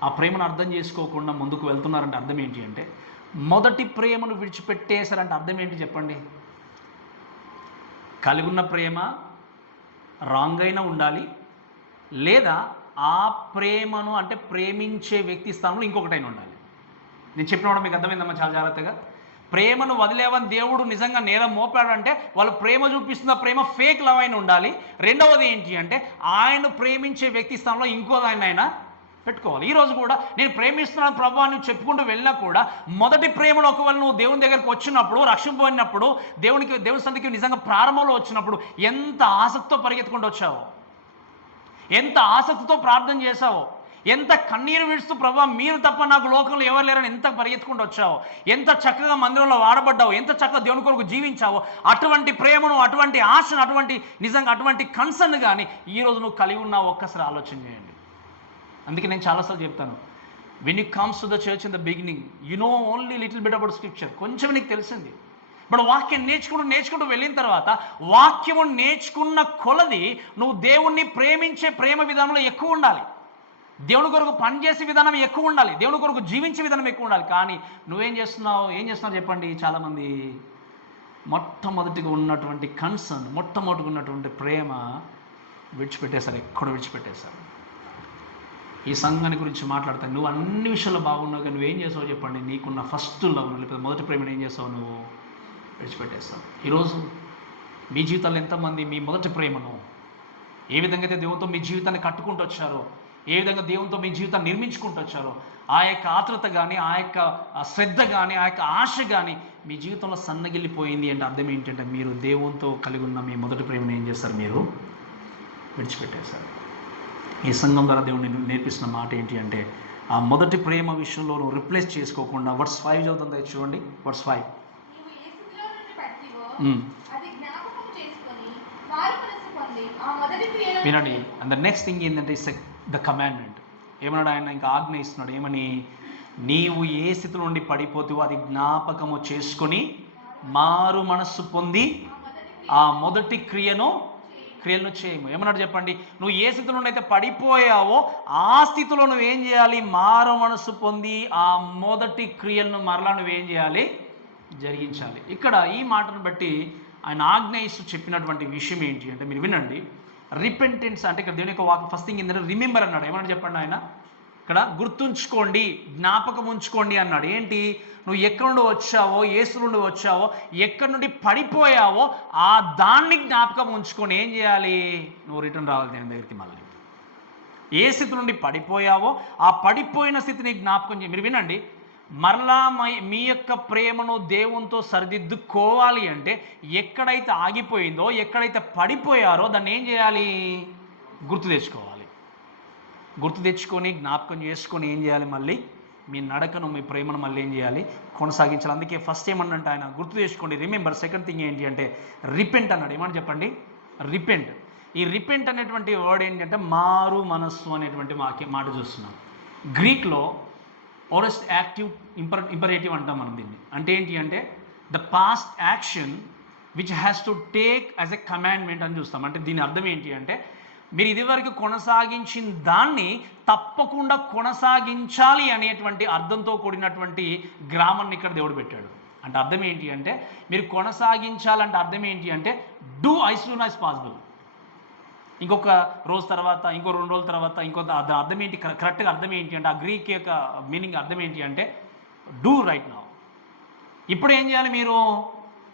ఆ ప్రేమను అర్థం చేసుకోకుండా ముందుకు వెళ్తున్నారంటే అర్థం ఏంటి అంటే మొదటి ప్రేమను విడిచిపెట్టేశారంటే అర్థం ఏంటి చెప్పండి. కలిగి ఉన్న ప్రేమ రాంగ్ అయినా ఉండాలి, లేదా ఆ ప్రేమను అంటే ప్రేమించే వ్యక్తి స్థానంలో ఇంకొకటైనా ఉండాలి. నేను చెప్పిన మీకు అర్థమైందమ్మా చాలా జాగ్రత్తగా. ప్రేమను వదిలేవని దేవుడు నిజంగా నేరం మోపాడంటే వాళ్ళు ప్రేమ చూపిస్తున్న ప్రేమ ఫేక్ లవ్ అయిన ఉండాలి. రెండవది ఏంటి అంటే ఆయన ప్రేమించే వ్యక్తి స్థానంలో ఇంకో ఆయన పెట్టుకోవాలి. ఈరోజు కూడా నేను ప్రేమిస్తున్నాను ప్రభు అని చెప్పుకుంటూ వెళ్ళినా కూడా మొదటి ప్రేమను ఒకవేళ నువ్వు దేవుని దగ్గరకు వచ్చినప్పుడు, రక్షింపబడినప్పుడు, దేవుని సన్నిధికి నిజంగా ప్రారంభంలో వచ్చినప్పుడు ఎంత ఆసక్తితో పరిగెత్తుకుంటూ వచ్చావో, ఎంత ఆసక్తితో ప్రార్థన చేశావో, ఎంత కన్నీరు విడుస్తూ ప్రభా మీరు తప్ప నాకు లోకంలో ఎవరు లేరని ఎంత పరిగెత్తుకుంటూ వచ్చావో, ఎంత చక్కగా మందిరంలో వాడబడ్డావో, ఎంత చక్కగా దేవుని కొరకు జీవించావో, అటువంటి ప్రేమను, అటువంటి ఆశను, అటువంటి నిజంగా అటువంటి కన్సర్న్ కానీ ఈరోజు నువ్వు కలిగి ఉన్నావు ఒక్కసారి ఆలోచన చేయండి. అందుకే నేను చాలాసార్లు చెప్తాను, when you comes to the church in the beginning you know only little bit about scripture, కొంచెం నీకు తెలిసింది. ఇప్పుడు వాక్యం నేర్చుకుంటూ వెళ్ళిన తర్వాత వాక్యము నేర్చుకున్న కొలది నువ్వు దేవుణ్ణి ప్రేమించే ప్రేమ విధానంలో ఎక్కువ ఉండాలి, దేవుని కొరకు పనిచేసే విధానం ఎక్కువ ఉండాలి, దేవుని కొరకు జీవించే విధానం ఎక్కువ ఉండాలి. కానీ నువ్వేం చేస్తున్నావు చెప్పండి. చాలామంది మొట్టమొదటిగా ఉన్నటువంటి కన్సర్న్, మొట్టమొదటిగా ఉన్నటువంటి ప్రేమ విడిచిపెట్టేశారు, ఎక్కడ విడిచిపెట్టేశారు. ఈ సంఘాన్ని గురించి మాట్లాడతాను. నువ్వు అన్ని విషయాల్లో బాగున్నావు, కానీ నువ్వేం చేసావు చెప్పండి. నీకున్న ఫస్ట్ లవ్, లేకపోతే మొదటి ప్రేమను ఏం చేసావు? నువ్వు విడిచిపెట్టేస్తావు. ఈరోజు మీ జీవితాల్లో ఎంతమంది మీ మొదటి ప్రేమను ఏ విధంగా అయితే దేవునితో మీ జీవితాన్ని కట్టుకుంటూ వచ్చారో, ఏ విధంగా దేవునితో మీ జీవితాన్ని నిర్మించుకుంటూ వచ్చారో, ఆ యొక్క ఆతృత కానీ, ఆ యొక్క శ్రద్ధ కానీ, ఆ యొక్క ఆశ కానీ మీ జీవితంలో సన్నగిల్లిపోయింది అంటే అర్థం ఏంటంటే మీరు దేవునితో కలిగి ఉన్న మీ మొదటి ప్రేమను ఏం చేస్తారు? మీరు విడిచిపెట్టేశారు. ఈ సంఘం ద్వారా దేవుని నేర్పిస్తున్న మాట ఏంటి అంటే ఆ మొదటి ప్రేమ విషయంలో నువ్వు రిప్లేస్ చేసుకోకుండా వర్స్ 5 చదువుతుంది చూడండి. వర్స్ 5 వినండి. అండ్ ద నెక్స్ట్ థింగ్ ఏంటంటే ద కమాండ్మెంట్. ఏమన్నాడు ఆయన? ఇంకా ఆజ్ఞ ఇస్తున్నాడు. ఏమని? నీవు ఏ స్థితిలో నుండి పడిపోతావో అది జ్ఞాపకము చేసుకొని మారు మనస్సు పొంది ఆ మొదటి క్రియను చేయము. ఏమన్నాడు చెప్పండి? నువ్వు ఏ స్థితిలో అయితే పడిపోయావో ఆ స్థితిలో నువ్వేం చేయాలి? మారు మనస్సు పొంది ఆ మొదటి క్రియలను మరలా నువ్వేం చేయాలి? జరిగించాలి. ఇక్కడ ఈ మాటను బట్టి ఆయన ఆజ్ఞయిస్తూ చెప్పినటువంటి విషయం ఏంటి అంటే మీరు వినండి. రిపెంటెన్స్ అంటే ఇక్కడ దేవుని యొక్క వాక్ ఫస్ట్ థింగ్ ఏంటంటే రిమెంబర్ అన్నాడు. ఏమన్నా చెప్పండి ఆయన? ఇక్కడ గుర్తుంచుకోండి, జ్ఞాపకం ఉంచుకోండి అన్నాడు. ఏంటి? నువ్వు ఎక్కడి నుండి వచ్చావో, యేసు నుండి వచ్చావో, ఎక్కడి నుండి పడిపోయావో ఆ దాన్ని జ్ఞాపకం ఉంచుకొని ఏం చేయాలి? నువ్వు రిటర్న్ రావాలి దేవుని దగ్గరికి. మళ్ళీ ఏ స్థితి నుండి పడిపోయావో ఆ పడిపోయిన స్థితిని జ్ఞాపకం చేయాలి. మీరు వినండి. మరలా మీ యొక్క ప్రేమను దేవునితో సరిదిద్దుకోవాలి అంటే ఎక్కడైతే ఆగిపోయిందో, ఎక్కడైతే పడిపోయారో దాన్ని ఏం చేయాలి? గుర్తు తెచ్చుకోవాలి. గుర్తు తెచ్చుకొని జ్ఞాపకం చేసుకొని ఏం చేయాలి? మళ్ళీ మీ నడకను, మీ ప్రేమను మళ్ళీ ఏం చేయాలి? కొనసాగించాలి. అందుకే ఫస్ట్ ఏమన్నంటే ఆయన గుర్తు తెచ్చుకోండి, రిమెంబర్. సెకండ్ థింగ్ ఏంటి అంటే రిపెంట్ అన్నాడు. ఏమని చెప్పండి? రిపెంట్. ఈ రిపెంట్ అనేటువంటి వర్డ్ ఏంటంటే మారు మనస్సు అనేటువంటి మాట చూస్తున్నాం. గ్రీక్లో ఓరెస్ట్ యాక్టివ్ ఇంపరేటివ్ అంటాం మనం దీన్ని. అంటే ఏంటి అంటే the past action which has to take as a commandment అని చూస్తాం. అంటే దీని అర్థం ఏంటి అంటే మీరు ఇదివరకు కొనసాగించిన దాన్ని తప్పకుండా కొనసాగించాలి అనేటువంటి అర్థంతో కూడినటువంటి గ్రామాన్ని ఇక్కడ దేవుడు పెట్టాడు. అంటే అర్థం ఏంటి అంటే మీరు కొనసాగించాలంటే అర్థం ఏంటి అంటే do as soon as possible. ఇంకొక రోజు తర్వాత, ఇంకో 2 రోజుల తర్వాత, అర్థం ఏంటి? కరెక్ట్గా అర్థం ఏంటి అంటే ఆ గ్రీక్ యొక్క మీనింగ్ అర్థం ఏంటి అంటే డూ రైట్ నౌ. ఇప్పుడు ఏం చేయాలి? మీరు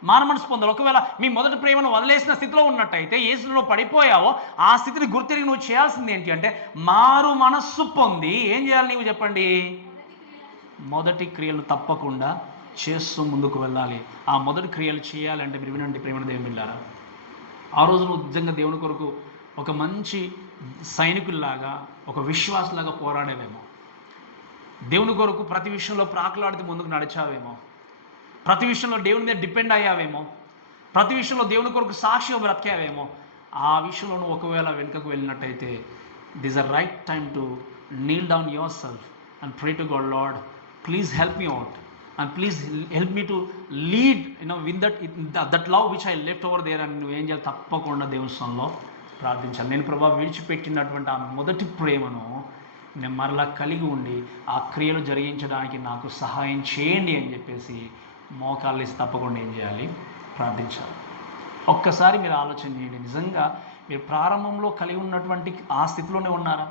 మారు మనసు పొందాలి. ఒకవేళ మీ మొదటి ప్రేమను వదిలేసిన స్థితిలో ఉన్నట్టయితే, ఏ స్థితిలో పడిపోయావో ఆ స్థితిని గుర్తిరిగి నువ్వు చేయాల్సింది ఏంటి అంటే మారు మనస్సు పొంది ఏం చేయాలి? నీవు చెప్పండి. మొదటి క్రియలు తప్పకుండా చేస్తూ ముందుకు వెళ్ళాలి. ఆ మొదటి క్రియలు చేయాలంటే మీరు వినండి ప్రేమను దేవుని బిడ్డలారా, ఆ రోజు నువ్వు నిజంగా దేవుని కొరకు ఒక మంచి సైనికుల్లాగా, ఒక విశ్వాసలాగా పోరాడేవేమో, దేవుని కొరకు ప్రతి విషయంలో ప్రాకులాడితే ముందుకు నడిచావేమో, ప్రతి విషయంలో దేవుని మీద డిపెండ్ అయ్యావేమో, ప్రతి విషయంలో దేవుని కొరకు సాక్షిగా బ్రతికావేమో. ఆ విషయంలో నువ్వు ఒకవేళ వెనుకకు వెళ్ళినట్టయితే this a right time to kneel down yourself and pray to God, Lord please help me out and please help me to lead with that love which I left over there అని నువ్వేం చేయాలి? తప్పకుండా దేవుని స్థలంలో ప్రార్థించాలి. నేను ప్రభా విడిచిపెట్టినటువంటి ఆ మొదటి ప్రేమను నేను మరలా కలిగి ఉండి ఆ క్రియలు జరిగించడానికి నాకు సహాయం చేయండి అని చెప్పేసి మోకాళ్ళు వేసి తప్పకుండా ఏం చేయాలి? ప్రార్థించాలి. ఒక్కసారి మీరు ఆలోచన చేయండి. నిజంగా మీరు ప్రారంభంలో కలిగి ఉన్నటువంటి ఆ స్థితిలోనే ఉన్నారా?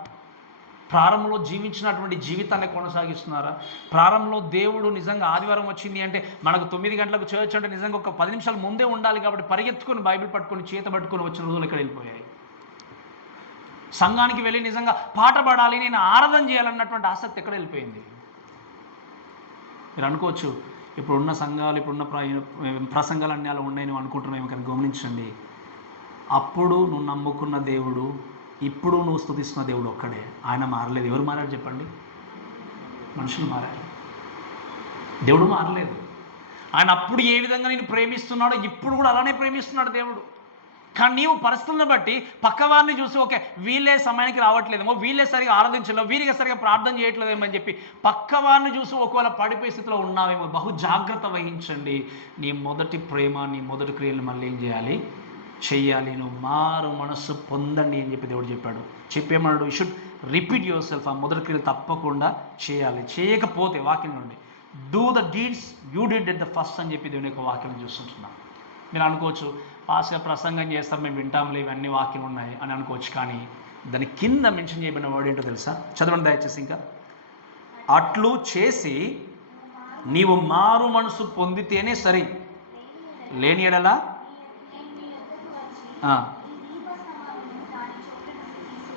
ప్రారంభంలో జీవించినటువంటి జీవితాన్ని కొనసాగిస్తున్నారా? ప్రారంభంలో దేవుడు నిజంగా ఆదివారం వచ్చింది అంటే మనకు 9 గంటలకు చర్చ్ అంటే నిజంగా ఒక 10 నిమిషాలు ముందే ఉండాలి కాబట్టి పరిగెత్తుకొని బైబిల్ పట్టుకొని చేత పట్టుకొని వచ్చిన రోజులు ఇక్కడ వెళ్ళిపోయాయి. సంఘానికి వెళ్ళి నిజంగా పాట పాడాలి, నేను ఆరాధన చేయాలన్నటువంటి ఆసక్తి ఎక్కడ వెళ్ళిపోయింది? మీరు అనుకోవచ్చు ఇప్పుడున్న సంఘాలు, ఇప్పుడున్న ప్రసంగాలు అన్నీ అలా ఉన్నాయి నువ్వు అనుకుంటున్నావు. కానీ గమనించండి, అప్పుడు నువ్వు నమ్ముకున్న దేవుడు, ఇప్పుడు నువ్వు స్తుతిస్తున్న దేవుడు ఒక్కడే. ఆయన మారలేదు. ఎవరు మారారు చెప్పండి? మనుషులు మారారు, దేవుడు మారలేదు. ఆయన అప్పుడు ఏ విధంగా నేను ప్రేమిస్తున్నాడో ఇప్పుడు కూడా అలానే ప్రేమిస్తున్నాడు దేవుడు. కానీ నీవు పరిస్థితులను బట్టి పక్కవారిని చూసి ఓకే వీళ్ళే సమయానికి రావట్లేదేమో, వీళ్ళే సరిగా ఆరాధించలేమో, వీరికి సరిగా ప్రార్థన చేయట్లేదేమో అని చెప్పి పక్కవారిని చూసి ఒకవేళ పడిపోయే స్థితిలో ఉన్నావేమో. బహు జాగ్రత్త వహించండి. నీ మొదటి ప్రేమ, నీ మొదటి క్రియలు మళ్ళీ ఏం చేయాలి? చెయ్యాలి. నువ్వు మారు మనస్సు పొందండి అని చెప్పి దేవుడు చెప్పాడు. చెప్పేమన్నాడు? You should repeat yourself. ఆ మొదటి క్రియలు తప్పకుండా చేయాలి. చేయకపోతే వాక్యం నుండి do the deeds you did at the first అని చెప్పి దేవుని యొక్క వాక్యం చూస్తుంటున్నాం. మీరు అనుకోవచ్చు పాస్గా ప్రసంగం చేస్తాం, మేము వింటాంలే, ఇవన్నీ వాక్యం ఉన్నాయి అని అనుకోవచ్చు. కానీ దాని కింద మెన్షన్ చేయబడిన వర్డ్ ఏంటో తెలుసా? చదవండి దయచేసి. ఇంకా అట్లు చేసి నీవు మారు మనసు పొందితేనే సరి, లేని ఎడలా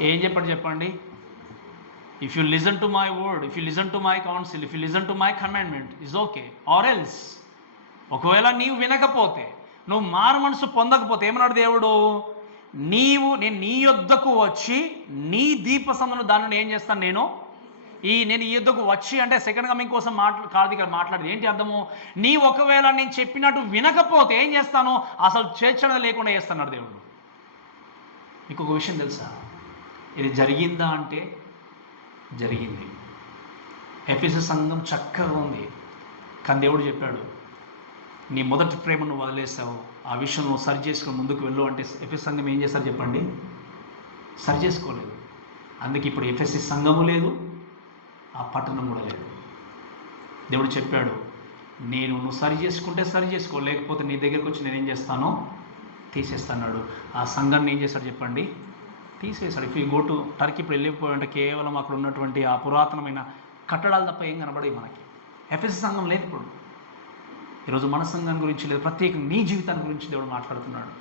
ఏం చెప్పండి. If you listen to my word, if you listen to my council, if you listen to my commandment is okay. Or else, ఒకవేళ నీవు వినకపోతే, నువ్వు మారు మనసు పొందకపోతే ఏమన్నాడు దేవుడు? నేను నీ యొద్దకు వచ్చి నీ దీపస్తంభం దానిని ఏం చేస్తాను? నేను ఈ యొద్దకు వచ్చి అంటే సెకండ్ కమింగ్ కోసం కాదు ఇక్కడ మాట్లాడేది. ఏంటి అర్థము? నీ ఒకవేళ నేను చెప్పినట్టు వినకపోతే ఏం చేస్తాను? అసలు చేర్చడం లేకుండా చేస్తున్నాడు దేవుడు. మీకు ఒక విషయం తెలుసా? ఇది జరిగిందా అంటే జరిగింది. ఎఫెసు సంఘం చక్కగా ఉంది, కానీ దేవుడు చెప్పాడు నీ మొదటి ప్రేమను వదిలేసావు, ఆ విషయం నువ్వు సరి చేసుకుని ముందుకు వెళ్ళు అంటే ఎఫెసు సంఘం ఏం చేస్తారు చెప్పండి? సరి చేసుకోలేదు. అందుకే ఇప్పుడు ఎఫెసు సంఘము లేదు, ఆ పట్టణం కూడా లేదు. దేవుడు చెప్పాడు నువ్వు సరి చేసుకుంటే సరి చేసుకో, లేకపోతే నీ దగ్గరికి వచ్చి నేనేం చేస్తానో తీసేస్తాడు. ఆ సంఘాన్ని ఏం చేశాడు చెప్పండి? తీసేశాడు. If you go to Turkey ఇప్పుడు వెళ్ళిపోయాలంటే కేవలం అక్కడ ఉన్నటువంటి ఆ పురాతనమైన కట్టడాలు తప్ప ఏం కనబడే మనకి. ఎఫెసు సంఘం లేదు ఇప్పుడు. ఈరోజు మన సంఘం గురించి లేదు, ప్రత్యేకంగా నీ జీవితాన్ని గురించి దేవుడు మాట్లాడుతున్నాడు.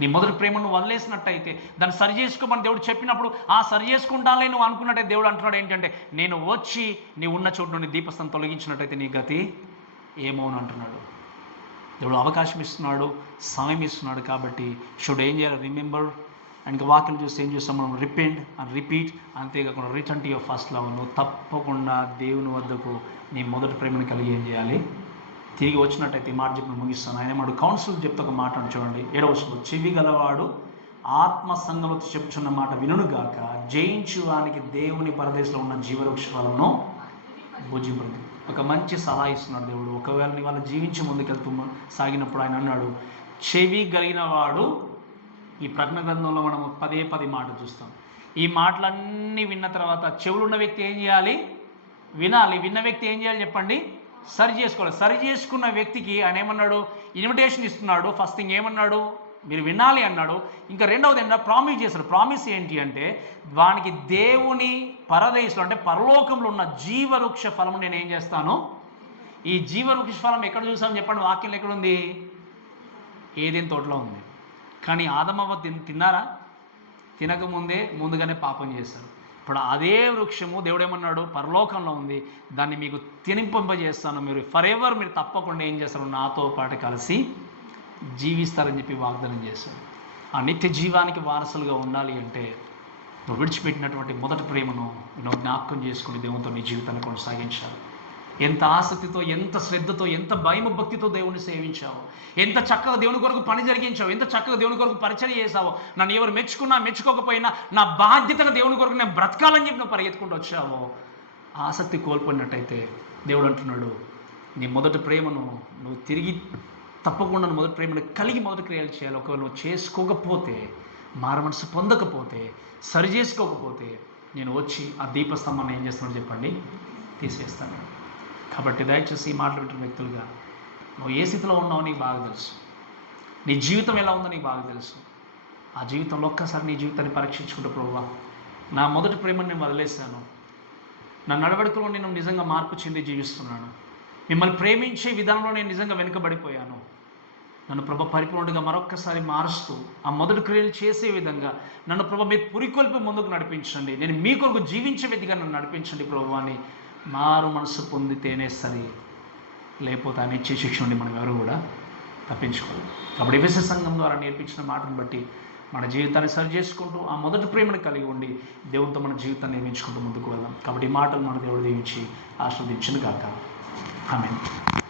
నీ మొదటి ప్రేమను వదిలేసినట్టయితే దాన్ని సరి చేసుకోమని దేవుడు చెప్పినప్పుడు ఆ సరి చేసుకుంటానే నువ్వు అనుకున్నట్టే దేవుడు అంటున్నాడు ఏంటంటే నేను వచ్చి నీ ఉన్న చోటు నుండి దీపస్థం తొలగించినట్టయితే నీ గతి ఏమోని అంటున్నాడు. దేవుడు అవకాశం ఇస్తున్నాడు, సమయం ఇస్తున్నాడు. కాబట్టి షుడ్ ఏం చేయాలి? రిమెంబర్. అండ్ వాక్యం చూస్తే ఏం చూస్తాం మనం? Repent and repeat. అంతేకాకుండా return to your first love. నువ్వు తప్పకుండా దేవుని వద్దకు నీ మొదటి ప్రేమను కలిగి ఏం చేయాలి? తిరిగి వచ్చినట్టయితే ఈ మాట చెప్పి ముగిస్తాను. ఆయన మాడు కౌన్సిల్ చెప్తే ఒక మాట అని చూడండి, 7వ వచనం. చెవి గలవాడు ఆత్మ సంగముతో చెప్పుచున్న మాట వినుగాక, జయించువానికి దేవుని పరదేశంలో ఉన్న జీవవృక్ష ఫలమును భుజింపదు. ఒక మంచి సలహా ఇస్తున్నాడు దేవుడు. ఒకవేళ నీ వాళ్ళు జీవించి ముందుకెళ్తూ సాగినప్పుడు ఆయన అన్నాడు చెవి కలిగిన వాడు. ఈ ప్రకటన గ్రంథంలో మనం 10 మాట చూస్తాం. ఈ మాటలన్నీ విన్న తర్వాత చెవులు ఉన్న వ్యక్తి ఏం చేయాలి? వినాలి. విన్న వ్యక్తి ఏం చేయాలి చెప్పండి? సరి చేసుకోవాలి. సరి చేసుకున్న వ్యక్తికి ఆయన ఏమన్నాడు? ఇన్విటేషన్ ఇస్తున్నాడు. ఫస్ట్ థింగ్ ఏమన్నాడు? మీరు వినాలి అన్నాడు. ఇంకా రెండవది ఏంటంటే ప్రామిస్ చేశాడు. ప్రామిస్ ఏంటి అంటే వానికి దేవుని పరదేశంలో అంటే పరలోకంలో ఉన్న జీవవృక్ష ఫలము నేను ఏం చేస్తాను. ఈ జీవవృక్ష ఫలం ఎక్కడ చూసామని చెప్పండి? వాక్యంలో ఎక్కడుంది? ఏదైనా తోటలో ఉంది. కానీ ఆదమవ్వ తిన్నారా? తినకముందే ముందుగానే పాపం చేశారు. ఇప్పుడు అదే వృక్షము దేవుడు ఏమన్నాడు? పరలోకంలో ఉంది, దాన్ని మీకు తినింపజేస్తాను, మీరు ఫర్ ఎవర్ మీరు తప్పకుండా ఏం చేస్తారు? నాతో పాటు కలిసి జీవిస్తారని చెప్పి వాగ్దానం చేశాడు. ఆ నిత్య జీవానికి వారసులుగా ఉండాలి అంటే నువ్వు విడిచిపెట్టినటువంటి మొదటి ప్రేమను నువ్వు జ్ఞాపకం చేసుకుని దేవునితో నీ జీవితాన్ని కొనసాగించాలి. ఎంత ఆసక్తితో, ఎంత శ్రద్ధతో, ఎంత భయము భక్తితో దేవుని సేవించావు, ఎంత చక్కగా దేవుని కొరకు పని జరిగించావు, ఎంత చక్కగా దేవుని కొరకు పరిచయం చేసావు. నన్ను ఎవరు మెచ్చుకున్నా మెచ్చుకోకపోయినా నా బాధ్యతగా దేవుని కొరకు నేను బ్రతకాలని చెప్పి నువ్వు పరిగెత్తుకుంటూ వచ్చావు. ఆసక్తి కోల్పోయినట్టయితే దేవుడు అంటున్నాడు నీ మొదటి ప్రేమను నువ్వు తిరిగి తప్పకుండా మొదటి ప్రేమను కలిగి మొదటి క్రియలు చేయాలి. ఒకవేళ నువ్వు చేసుకోకపోతే, మారు మనసు పొందకపోతే, సరి చేసుకోకపోతే నేను వచ్చి ఆ దీపస్తంభాన్ని ఏం చేస్తున్నాడు చెప్పండి? తీసేస్తాను. కాబట్టి దయచేసి ఈ మాట్లాడుతున్న వ్యక్తులుగా నువ్వు ఏ స్థితిలో ఉన్నావో నీకు బాగా తెలుసు. నీ జీవితం ఎలా ఉందో నీకు బాగా తెలుసు. ఆ జీవితంలో ఒక్కసారి నీ జీవితాన్ని పరీక్షించుకుంటూ ప్రభువా నా మొదటి ప్రేమను నేను వదిలేశాను, నా నడవడికలో నేను నిజంగా మార్పు చెంది జీవిస్తున్నాను, మిమ్మల్ని ప్రేమించే విధానంలో నేను నిజంగా వెనుకబడిపోయాను. నన్ను ప్రభ పరిపూర్ణంగా మరొక్కసారి మారుస్తూ ఆ మొదటి క్రియలు చేసే విధంగా నన్ను ప్రభ మీరు పురికొల్పి ముందుకు నడిపించండి. నేను మీ కొరకు జీవించే విధిగా నన్ను నడిపించండి ప్రభు అని మారు మనసు పొందితేనే సరి, లేకపోతే ఆయన ఇచ్చే శిక్ష నుండి మనం ఎవరు కూడా తప్పించుకోవాలి. కాబట్టి ఎఫెసు సంఘం ద్వారా నేర్పించిన మాటను బట్టి మన జీవితాన్ని సరి చేసుకుంటూ ఆ మొదటి ప్రేమను కలిగి ఉండి దేవునితో మన జీవితాన్ని నిర్మించుకుంటూ ముందుకు వెళ్దాం. కాబట్టి ఈ మాటలు మన దేవుడు దీవించి ఆశీర్వదించును గాక. ఆమేన్.